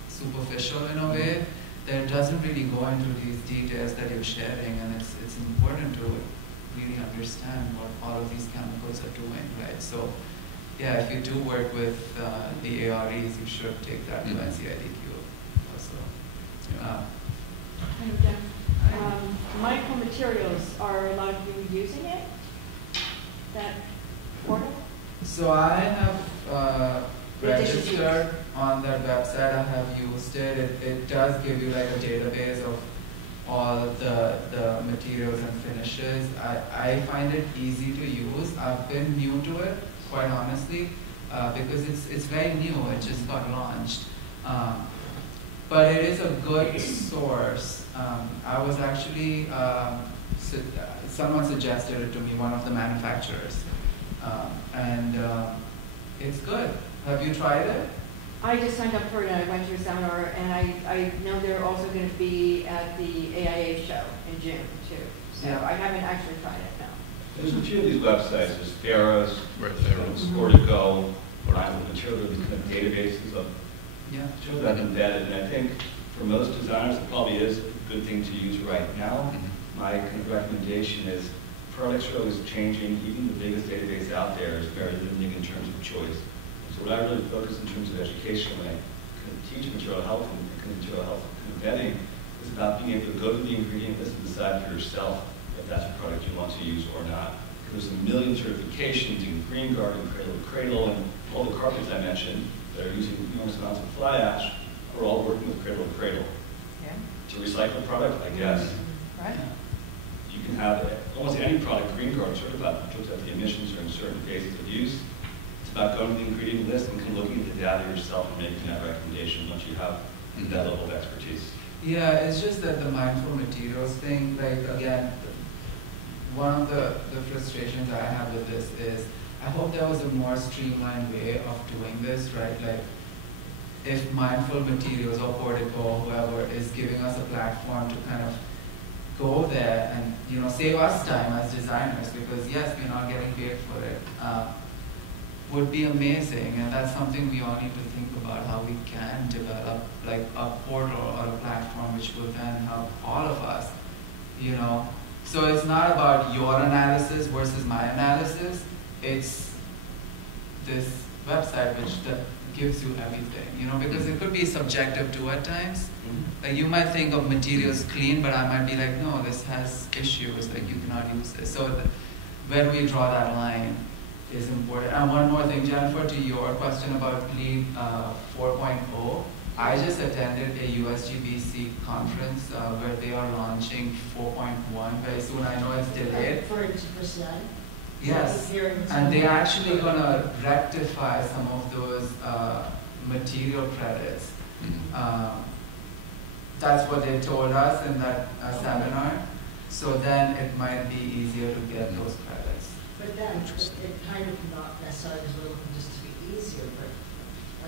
superficial in a way that it doesn't really go into these details that you're sharing, and it's important to really understand what all of these chemicals are doing, right? So, yeah, if you do work with the AREs, you should take that to NCIDQ also. Micromaterials, are a lot of you using it? That portal? So I have registered on that website. I have used it. It does give you like a database of all the materials and finishes. I find it easy to use. I've been new to it, quite honestly, because it's very new. It just got launched. But it is a good source. I was actually, someone suggested it to me, one of the manufacturers. It's good. Have you tried it? I just signed up for it and I went to a seminar, and I know they're also going to be at the AIA show in June too. So Yeah. I haven't actually tried it, no. There's a few of these websites. There's Ferris, Right, Sportico, Reliable Material, these kind of databases of materials that are embedded. And I think for most designers, it probably is a good thing to use right now. My kind of recommendation is products are always changing. Even the biggest database out there is very limiting in terms of choice. So what I really focus in terms of education when I kind of teach material health and kind of material health embedding is about being able to go to the ingredient list and decide for yourself if that's a product you want to use or not. There's a million certifications in Green Garden, Cradle to Cradle, and all the carpets I mentioned that are using enormous amounts of fly ash are all working with Cradle to Cradle. Yeah. To recycle a product, I guess. Right. You can have almost any product Green Garden certified, which looks at the emissions during certain phases of use. It's about going to the ingredient list and kind of looking at the data yourself and making that recommendation once you have that level of expertise. Yeah, it's just that the mindful materials thing, like again, one of the frustrations I have with this is I hope there was a more streamlined way of doing this, right? Like if mindful materials or Portico, whoever is giving us a platform to kind of go there and, you know, save us time as designers, because yes, we're not getting paid for it, would be amazing. And that's something we all need to think about, how we can develop like a portal or a platform which will then help all of us, you know. So it's not about your analysis versus my analysis, it's this website which gives you everything, you know, because it could be subjective too at times. Like you might think of materials clean, but I might be like, no, this has issues, like you cannot use this. So where do we draw that line is important. And one more thing, Jennifer, to your question about LEED 4.0, I just attended a USGBC conference where they are launching 4.1 very soon. I know it's delayed. For CI? Yes, and they're actually going to rectify some of those material credits. That's what they told us in that seminar. So then it might be easier to get those credits. But then, it kind of not necessarily is looking just to be easier, but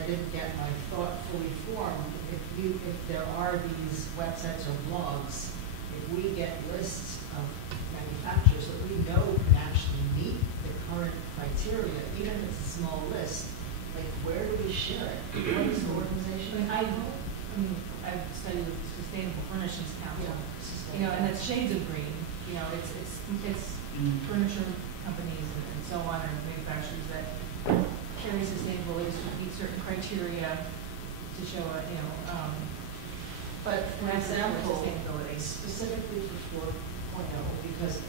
I didn't get my thought fully formed. If there are these websites or blogs, if we get lists of manufacturers that we know can actually meet the current criteria, even if it's a small list, like where do we share it? What is the organization? I've studied with Sustainable Furnishings Council, you know, and it's shades of green. You know, it's furniture companies and so on, and manufacturers that carry sustainability to meet certain criteria. to show a, But for that's example, sustainability. specifically for 4.0, because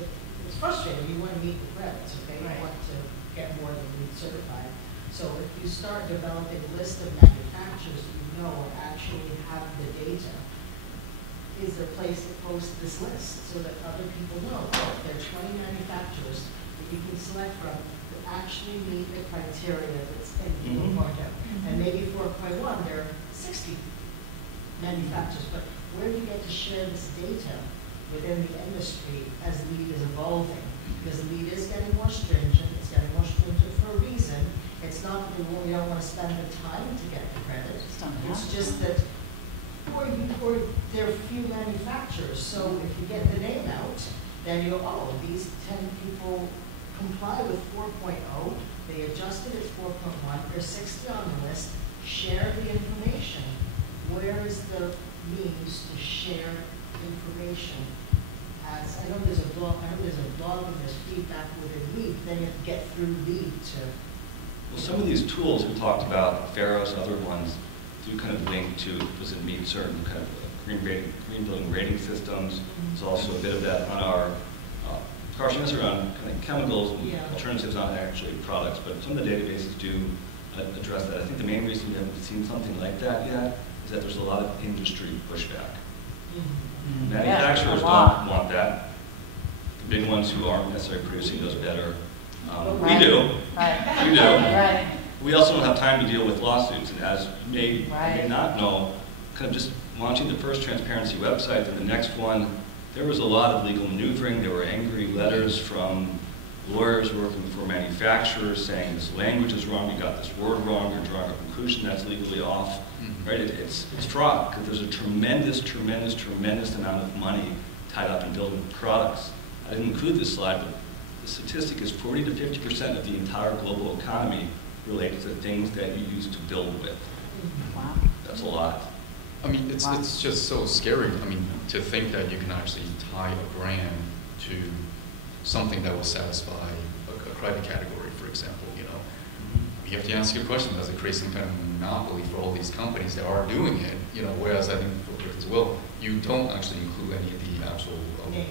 it's frustrating, you want to meet the credits, okay? Right. You want to get more than LEED certified. So if you start developing a list of manufacturers you know actually have the data, is there a place to post this list so that other people know, oh, there are 20 manufacturers that you can select from that actually meet the criteria that's in 4.0. And maybe 4.1, there are 60 manufacturers, but where do you get to share this data within the industry as LEED is evolving? Because LEED is getting more stringent, it's getting more stringent for a reason. It's not that we don't want to spend the time to get the credit. It's just that, or there are few manufacturers, so if you get the name out, then you oh, these 10 people comply with 4.0, they adjusted at 4.1, there's 60 on the list, share the information. Where is the means to share information? As I know there's a blog, and there's feedback within LEED, then you have to get through LEED to. Well, some of these tools we talked about, Pharaoh's, other ones, do kind of link to, does it meet certain kind of green building rating systems? There's also a bit of that on our Precaution List around kind of chemicals and alternatives, not actually products, but some of the databases do address that. I think the main reason we haven't seen something like that yet is that there's a lot of industry pushback. Manufacturers don't want that. The big ones who aren't necessarily producing those better. We do. Right. We do. Right. We also don't have time to deal with lawsuits, and as you may not know, kind of just launching the first transparency website and the next one, there was a lot of legal maneuvering. There were angry letters from lawyers working for manufacturers saying this language is wrong, you got this word wrong, you're drawing a conclusion that's legally off. Right? It's fraught because there's a tremendous amount of money tied up in building products. I didn't include this slide, but the statistic is 40 to 50% of the entire global economy related to things that you use to build with. Wow. That's a lot. I mean, it's just so scary. I mean, to think that you can actually tie a brand to something that will satisfy a credit category, for example. You know, you have to ask your question: does it create some kind of monopoly for all these companies that are doing it? You know, whereas I think for Perkins+Will, you don't actually include any of the actual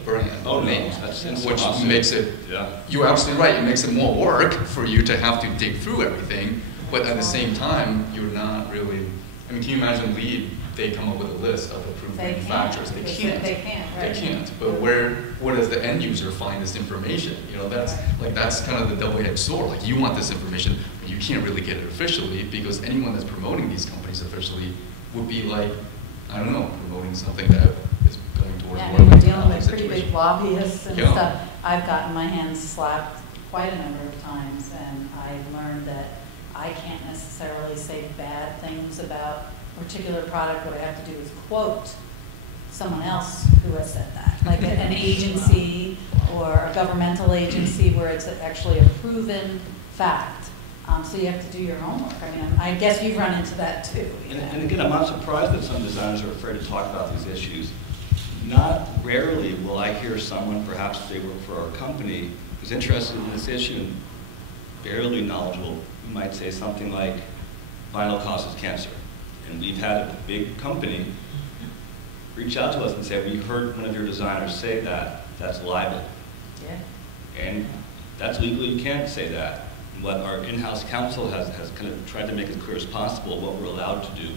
brand names, which makes it. Yeah. You're absolutely right. It makes it more work for you to have to dig through everything, but at the same time, you're not really. I mean, can you imagine LEED? They come up with a list of approved manufacturers. They can't. They can't. Right. They can't. But where does the end user find this information? You know, that's kind of the double-edged sword. Like, you want this information, but you can't really get it officially because anyone that's promoting these companies officially would be like, I don't know, promoting something that is going towards Yeah, more and of we're a dealing with situation. pretty big lobbyists and Yeah. stuff. I've gotten my hands slapped quite a number of times, and I've learned that I can't necessarily say bad things about a particular product. What I have to do is quote someone else who has said that, like an agency or a governmental agency where it's actually a proven fact. So you have to do your homework. I mean, I guess you've run into that too. And again, I'm not surprised that some designers are afraid to talk about these issues. Not rarely will I hear someone, perhaps they work for our company, who's interested in this issue and barely knowledgeable. We might say something like, vinyl causes cancer. And we've had a big company reach out to us and say, we heard one of your designers say that, that's libel. Yeah. And that's legally, you can't say that. And what our in-house counsel has kind of tried to make as clear as possible what we're allowed to do,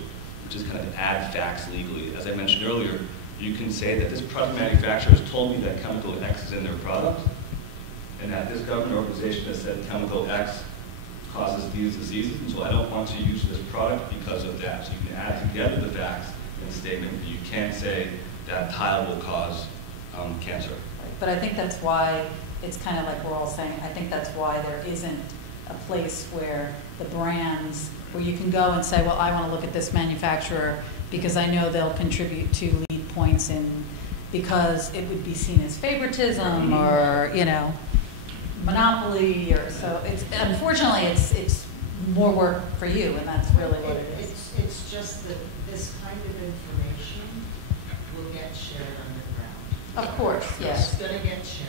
which is kind of add facts legally. As I mentioned earlier, you can say that this product manufacturer has told me that chemical X is in their product, and that this government organization has said chemical X causes these diseases, and so I don't want to use this product because of that. So you can add together the facts in a statement, but you can't say that tile will cause cancer. But I think that's why it's kind of like we're all saying, I think that's why there isn't a place where the brands, where you can go and say, well, I want to look at this manufacturer because I know they'll contribute to LEED points in, because it would be seen as favoritism or, you know, monopoly, or so. It's unfortunately it's more work for you, and that's really what it is. It's just that this kind of information will get shared underground. Of course, yes. It's going to get shared.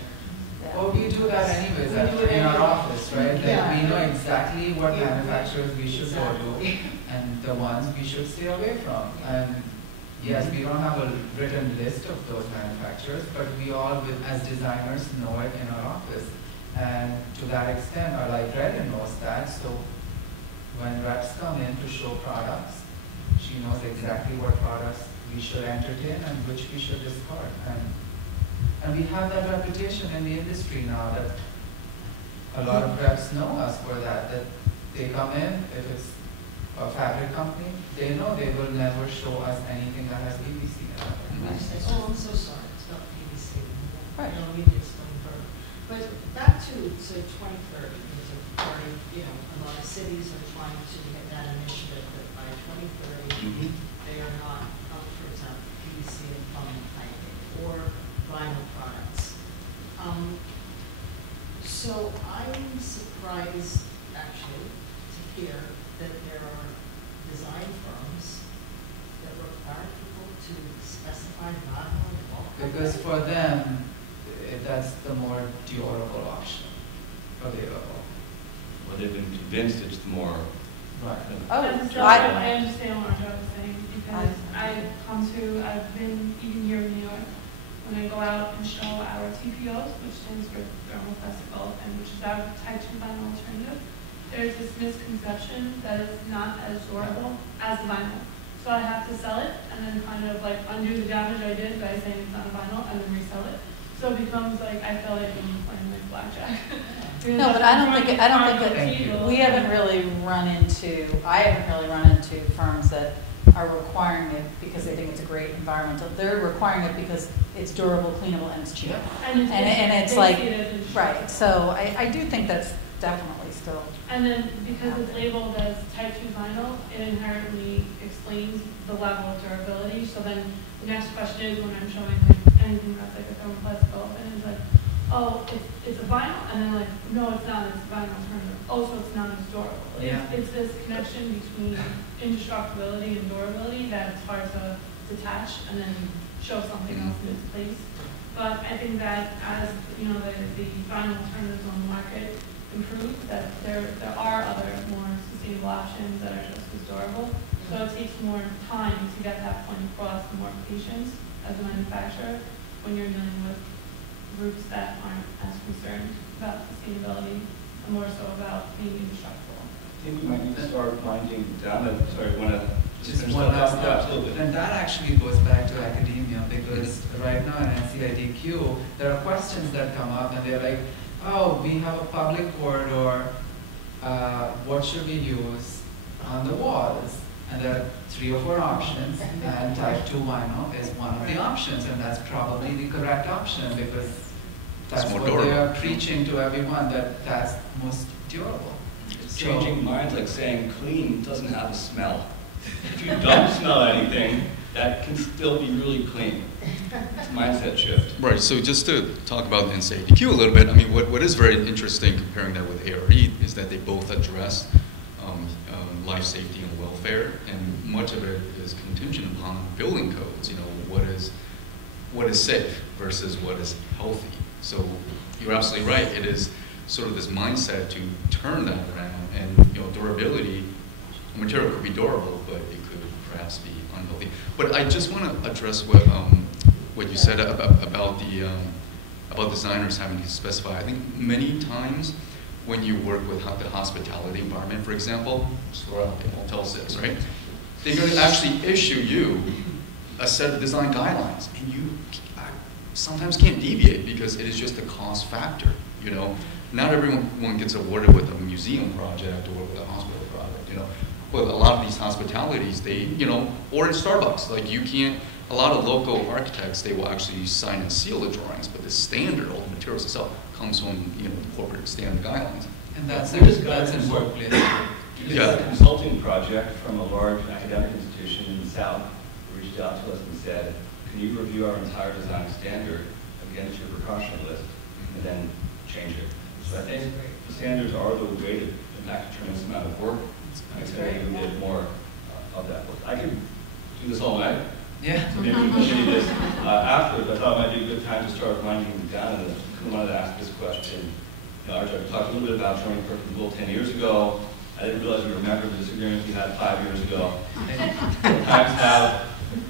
Yeah. Well, we do that anyways We do it in our anyway. office, right? Like, Yeah. we know exactly what Yeah. manufacturers we should go to, Exactly. and the ones we should stay away from. And yes, we don't have a written list of those manufacturers, but we all, as designers, know it in our office. And to that extent, our librarian knows that. So when reps come in to show products, she knows exactly what products we should entertain and which we should discard. And we have that reputation in the industry now that a lot of reps know us for that, that they come in, if it's a fabric company, they know they will never show us anything that has PVC in it. Oh, I'm so sorry, it's not PVC. Right. No, maybe it's burn. But back to, say, 2030, there's a party, a lot of cities are trying to get that initiative that by 2030, they are not, for example, PVC and plumbing piping or vinyl products. So I'm surprised, actually, to hear that there are design firms that require people to specify vinyl and all. Because for them, that's the more durable option available. Well, they've been convinced it's the more. Right. So I understand what Joe is saying, because I've been even here in New York, when I go out and show our TPOs, which stands for thermoplastic, and which is our type 2 vinyl alternative, there's this misconception that it's not as durable as the vinyl. So I have to sell it and then kind of like undo the damage I did by saying it's not a vinyl and then resell it. So it becomes like I feel like I'm playing like blackjack. No, but I don't think that we haven't really run into. I haven't really run into firms that are requiring it because they think it's a great environmental. They're requiring it because it's durable, cleanable, and it's cheap. And it's like right. So I do think that's definitely still. And then because it's labeled as type 2 vinyl, it inherently explains the level of durability. So then the next question is when I'm showing like anything that's like a thermoplastic and it's like, oh, it's a vinyl, and then like, no, it's not. It's a vinyl alternative. Also, it's not as durable. Yeah. It's this connection between indestructibility and durability that it's hard to detach and then show something else in its place. But I think that as the vinyl alternatives on the market improve, that there are other more sustainable options that are just as durable. So it takes more time to get that point across, more patience as a manufacturer when you're dealing with groups that aren't as concerned about sustainability and more so about being indestructible. I think we might need to start winding down. Sorry, want to just one last thought. And that actually goes back to academia, because right now in NCIDQ, there are questions that come up and they're like, oh, we have a public corridor, what should we use on the walls? And there are 3 or 4 options, and type 2 vinyl is one of the options, and that's probably the correct option because that's what they are preaching to everyone, that that's most durable. It's changing minds, like saying clean doesn't have a smell. If you don't smell anything, that can still be really clean. It's a mindset shift. Right, so just to talk about the NCIDQ a little bit, I mean, what is very interesting comparing that with ARE is that they both address life safety and welfare, and much of it is contingent upon building codes, what is safe versus what is healthy. So you're absolutely right, it is sort of this mindset to turn that around, and durability, a material could be durable, but it could perhaps be unhealthy. But I just want to address what you said about designers having to specify. I think many times when you work with the hospitality environment, for example, just throw out the Hotel 6, right? They're going to actually issue you a set of design guidelines, and you sometimes can't deviate because it is just a cost factor. Not everyone gets awarded with a museum project or with a hospital project. But a lot of these hospitalities, or in Starbucks, like you can't. A lot of local architects, they will actually sign and seal the drawings, but the standard, all the materials itself, comes from corporate standard guidelines. And that's in workplace. We had a consulting project from a large academic institution in the South who reached out to us and said, can you review our entire design standard against your precaution list and then change it? So I think the standards are the way to impact a tremendous amount of work. I think we did more of that work. I could do this all night. Yeah. So maybe we can do this after, but I thought it might be a good time to start winding down. And I wanted to ask this question. I talked a little bit about joining Perkins+Will 10 years ago. I didn't realize you remembered the disagreements we had 5 years ago. Times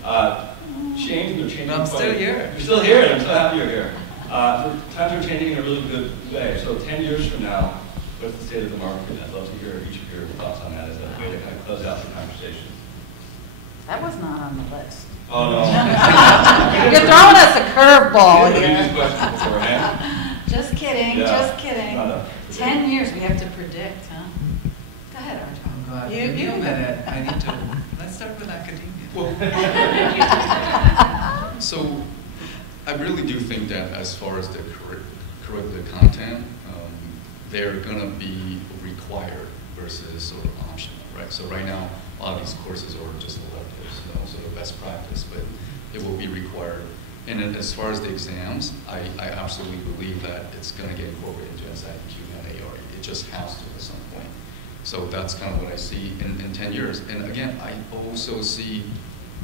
have changed. They're changing. I'm still here. You're still here, and I'm so happy you're here. Times are changing in a really good way. So 10 years from now, what's the state of the market? I'd love to hear each of your thoughts on that as a way to kind of close out the conversation. That was not on the list. Oh, no. You're throwing us a curveball Did you here. use questions beforehand? Just kidding, Yeah. just kidding. Not a- 10 years, we have to predict, huh? Go ahead, I'm glad. You- Give me you- a minute. I need to. Let's start with academia. So I really do think that as far as the curricular content, they're going to be required versus sort of optional, right? So right now, a lot of these courses are just electives, sort of best practice, but it will be required. And then as far as the exams, I absolutely believe that it's going to get incorporated into NYSID, and ARE. It just has to at some point. So that's kind of what I see in 10 years. And again, I also see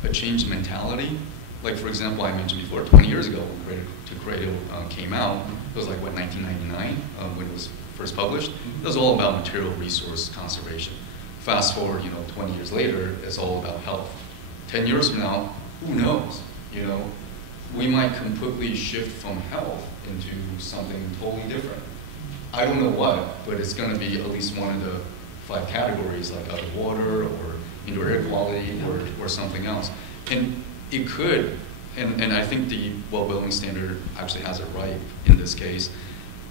a change in mentality. Like, for example, I mentioned before, 20 years ago when Cradle came out, it was like, what, 1999 when it was first published? It was all about material resource conservation. Fast forward, 20 years later, it's all about health. 10 years from now, who knows? We might completely shift from health into something totally different. I don't know what, but it's going to be at least one of the 5 categories, like out of water or indoor air quality or something else. And it could, and I think the well-building standard actually has it right in this case,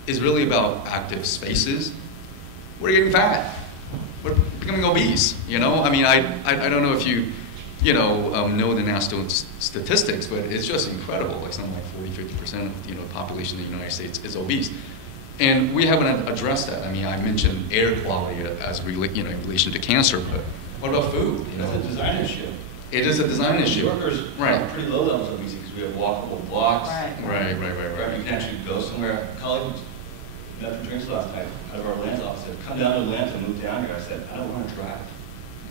is really about active spaces. We're getting fat. We're becoming obese, I mean, I don't know if you know the national statistics, but it's just incredible. Like something like 40–50% of the population in the United States is obese, and we haven't addressed that. I mean, I mentioned air quality as in relation to cancer, but what about food? It's a design issue. It is a design issue. New Yorkers Right. have pretty low levels of obesity because we have walkable blocks. Right. You can actually go somewhere. A colleague met for drinks last night out of our Atlanta office said, come down to Atlanta and move down here. I said, I don't want to drive.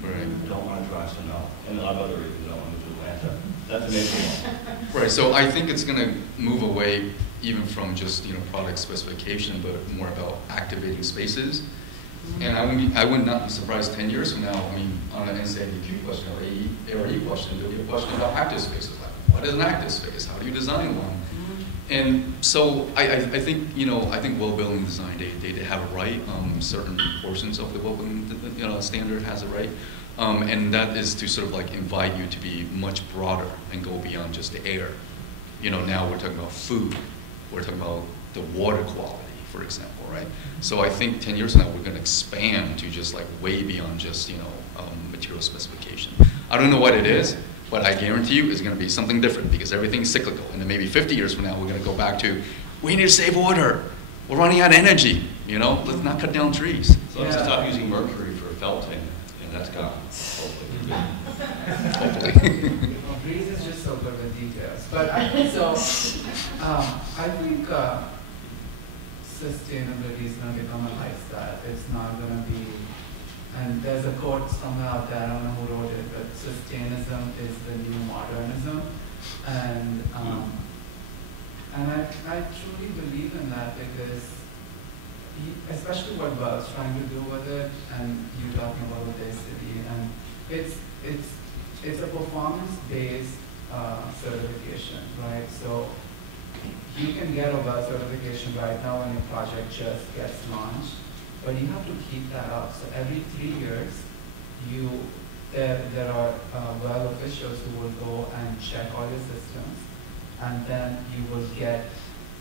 Right. I don't want to drive, so no. And a lot of other reasons I don't want to move to Atlanta. That's amazing. Right, so I think it's going to move away even from just product specification, but more about activating spaces. And I would not be surprised 10 years from now. I mean, on an NCIDQ question or ARE question, there'll be a question about active spaces. Like, what is an active space? How do you design one? And so I think I think well-building design they have it right. Certain portions of the well-building standard has it right. And that is to sort of like invite you to be much broader and go beyond just the air. Now we're talking about food. We're talking about the water quality, for example, right? So I think 10 years from now, we're going to expand to just like way beyond just, material specification. I don't know what it is, but I guarantee you it's going to be something different because everything's cyclical. And then maybe 50 years from now, we're going to go back to, we need to save water. We're running out of energy, let's not cut down trees. So let's stop using mercury for felting, and that's gone. Hopefully. Breeze is just so good with details. But I think sustainability is going to become a lifestyle. It's not going to be, and there's a quote somewhere out there, I don't know who wrote it, but sustainism is the new modernism. And I truly believe in that because especially what Buzz trying to do with it, and you talking about obesity, and it's a performance-based certification, right? So you can get a Buzz certification right now when your project just gets launched, but you have to keep that up. So every 3 years, there are well officials who will go and check all your systems, and then you will get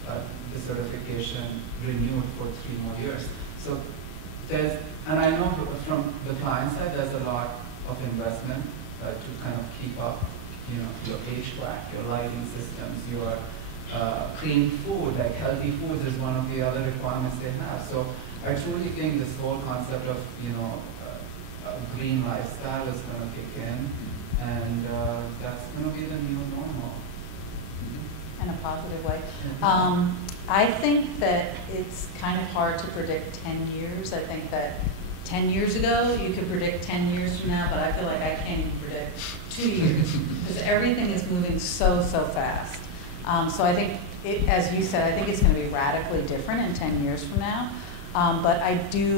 the certification renewed for 3 more years. So and I know from the client side, there's a lot of investment to kind of keep up, your HVAC, your lighting systems, your clean food, like healthy foods is one of the other requirements they have. So I truly think this whole concept of, a green lifestyle is going to kick in, and that's going to be the new normal. In a positive way. I think that it's kind of hard to predict 10 years. I think that 10 years ago, you could predict 10 years from now, but I feel like I can't even predict 2 years because everything is moving so fast. So I think, as you said, I think it's going to be radically different in 10 years from now. But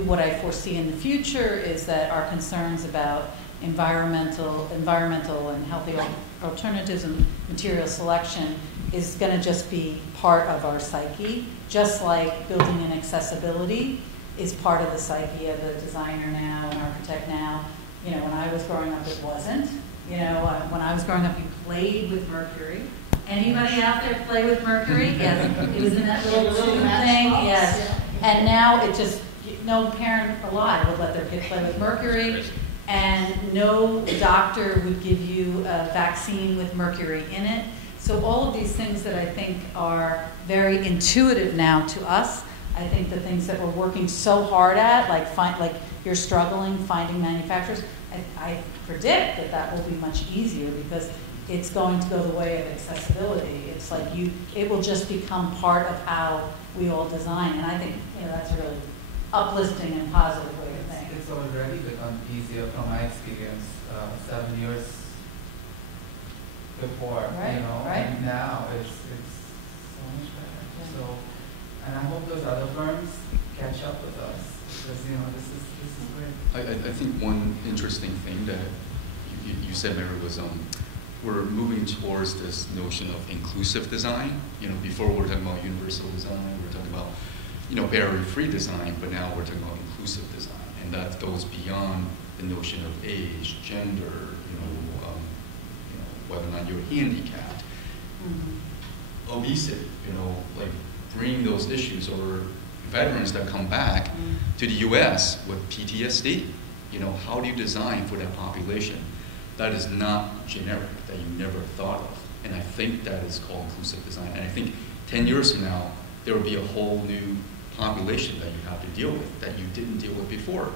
what I foresee in the future is that our concerns about environmental and healthy alternatives and material selection is going to just be part of our psyche, just like building and accessibility is part of the psyche of a designer now, an architect now. You know, when I was growing up, it wasn't. You know, when I was growing up, you played with mercury. Anybody out there play with mercury? Yes, it was in that little tube thing. Yes, and now it just, no parent alive would let their kid play with mercury, and no doctor would give you a vaccine with mercury in it. So all of these things that I think are very intuitive now to us, I think the things that we're working so hard at, like you're struggling finding manufacturers, I predict that will be much easier because it's going to go the way of accessibility. It's like it will just become part of how we all design, and I think that's a really uplifting and positive way to think. It's already become easier from my experience 7 years before, right, right. And now it's so much better. Yeah. So, and I hope those other firms catch up with us because this is great. I think one interesting thing that you said, Mary, was we're moving towards this notion of inclusive design. Before we were talking about universal design, we were talking about barrier-free design, but now we're talking about inclusive design, and that goes beyond the notion of age, gender, whether or not you're handicapped, obesity, like bring those issues, or veterans that come back to the U.S. with PTSD. How do you design for that population that is not generic, that you never thought of? And I think that is called inclusive design. And I think 10 years from now, there will be a whole new population that you have to deal with that you didn't deal with before.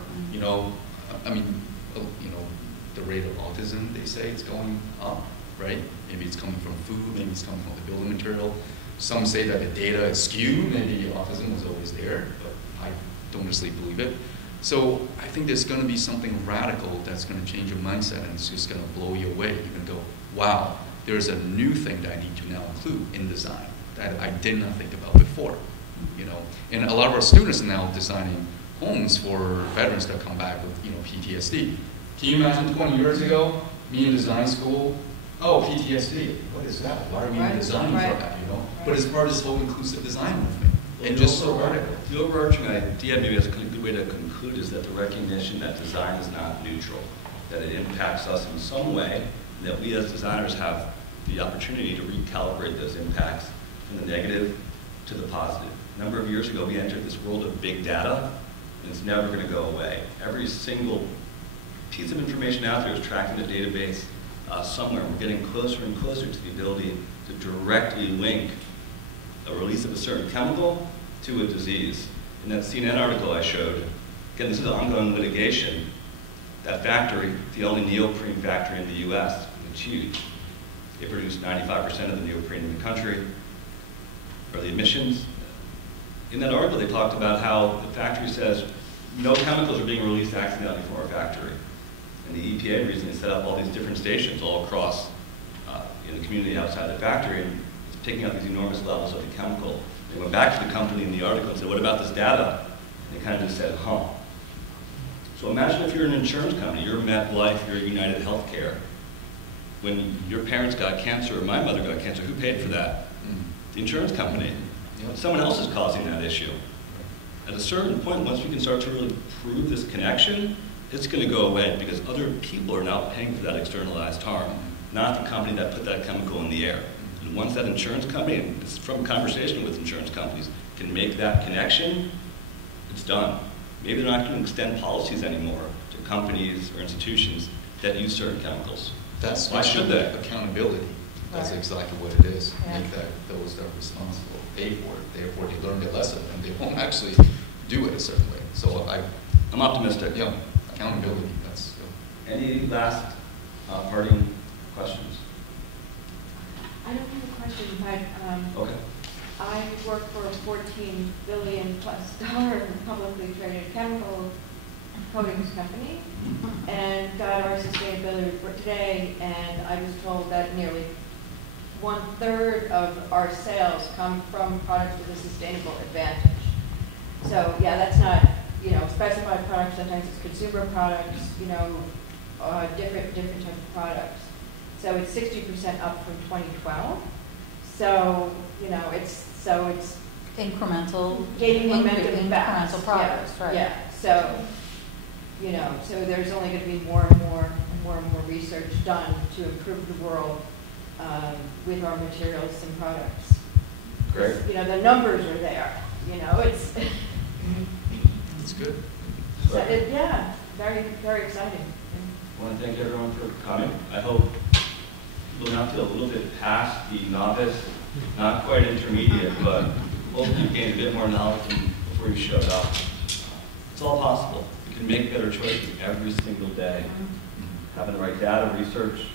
The rate of autism, they say, it's going up, right? Maybe it's coming from food, maybe it's coming from the building material. Some say that the data is skewed, maybe autism was always there, but I don't necessarily believe it. So I think there's going to be something radical that's going to change your mindset, and it's just going to blow you away. You're going to go, wow, there's a new thing that I need to now include in design that I did not think about before. And a lot of our students are now designing homes for veterans that come back with PTSD. Can you imagine 20 years ago, me in design school? Oh, PTSD, what is that? Why are we designing for that? But it's part of this whole inclusive design movement. And just so radical. The overarching idea, maybe that's a good way to conclude, is that the recognition that design is not neutral, that it impacts us in some way, and that we as designers have the opportunity to recalibrate those impacts from the negative to the positive. A number of years ago, we entered this world of big data, and it's never going to go away. Every single piece of information out there is tracked in a database somewhere. We're getting closer and closer to the ability to directly link a release of a certain chemical to a disease. In that CNN article I showed, again, this is ongoing litigation. That factory, the only neoprene factory in the US, it's huge. They produce 95% of the neoprene in the country, or the emissions. In that article, they talked about how the factory says no chemicals are being released accidentally from our factory. And the EPA recently set up all these different stations all across in the community outside the factory, and it's picking up these enormous levels of the chemical. They went back to the company in the article and said, what about this data? And they kind of just said, huh. So imagine if you're an insurance company, you're MetLife, you're United Healthcare. When your parents got cancer, or my mother got cancer, who paid for that? The insurance company. Someone else is causing that issue. At a certain point, once we can start to really prove this connection, it's going to go away because other people are now paying for that externalized harm, not the company that put that chemical in the air. And once that insurance company, and it's from conversation with insurance companies, can make that connection, it's done. Maybe they're not going to extend policies anymore to companies or institutions that use certain chemicals. That's why should they? Accountability. That's Right. exactly what it is. Yeah. Make that those that are responsible pay for it. Therefore, they learn their lesson, and they won't actually do it a certain way. So I'm optimistic. Yeah, accountability. That's. Any last parting questions? I don't have a question, but Okay. I work for a $14 billion+ publicly traded chemical coatings company, and got our sustainability report today, and I was told that nearly 1/3 of our sales come from products with a sustainable advantage. So, yeah, that's not, specified products, sometimes it's consumer products, different types of products. So it's 60% up from 2012. So, it's Incremental. gaining momentum fast. Incremental progress, Yeah, right. yeah, so, so there's only going to be more and more research done to improve the world with our materials and products. Great. The numbers are there, it's, That's good. yeah, very, very exciting. I want to thank everyone for coming. I hope you'll now feel a little bit past the novice, not quite intermediate, but hopefully you gained a bit more knowledge than before you showed up. It's all possible. You can make better choices every single day. Having the right data, research,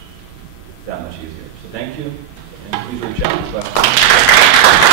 that much easier. So thank you, and please reach out with questions.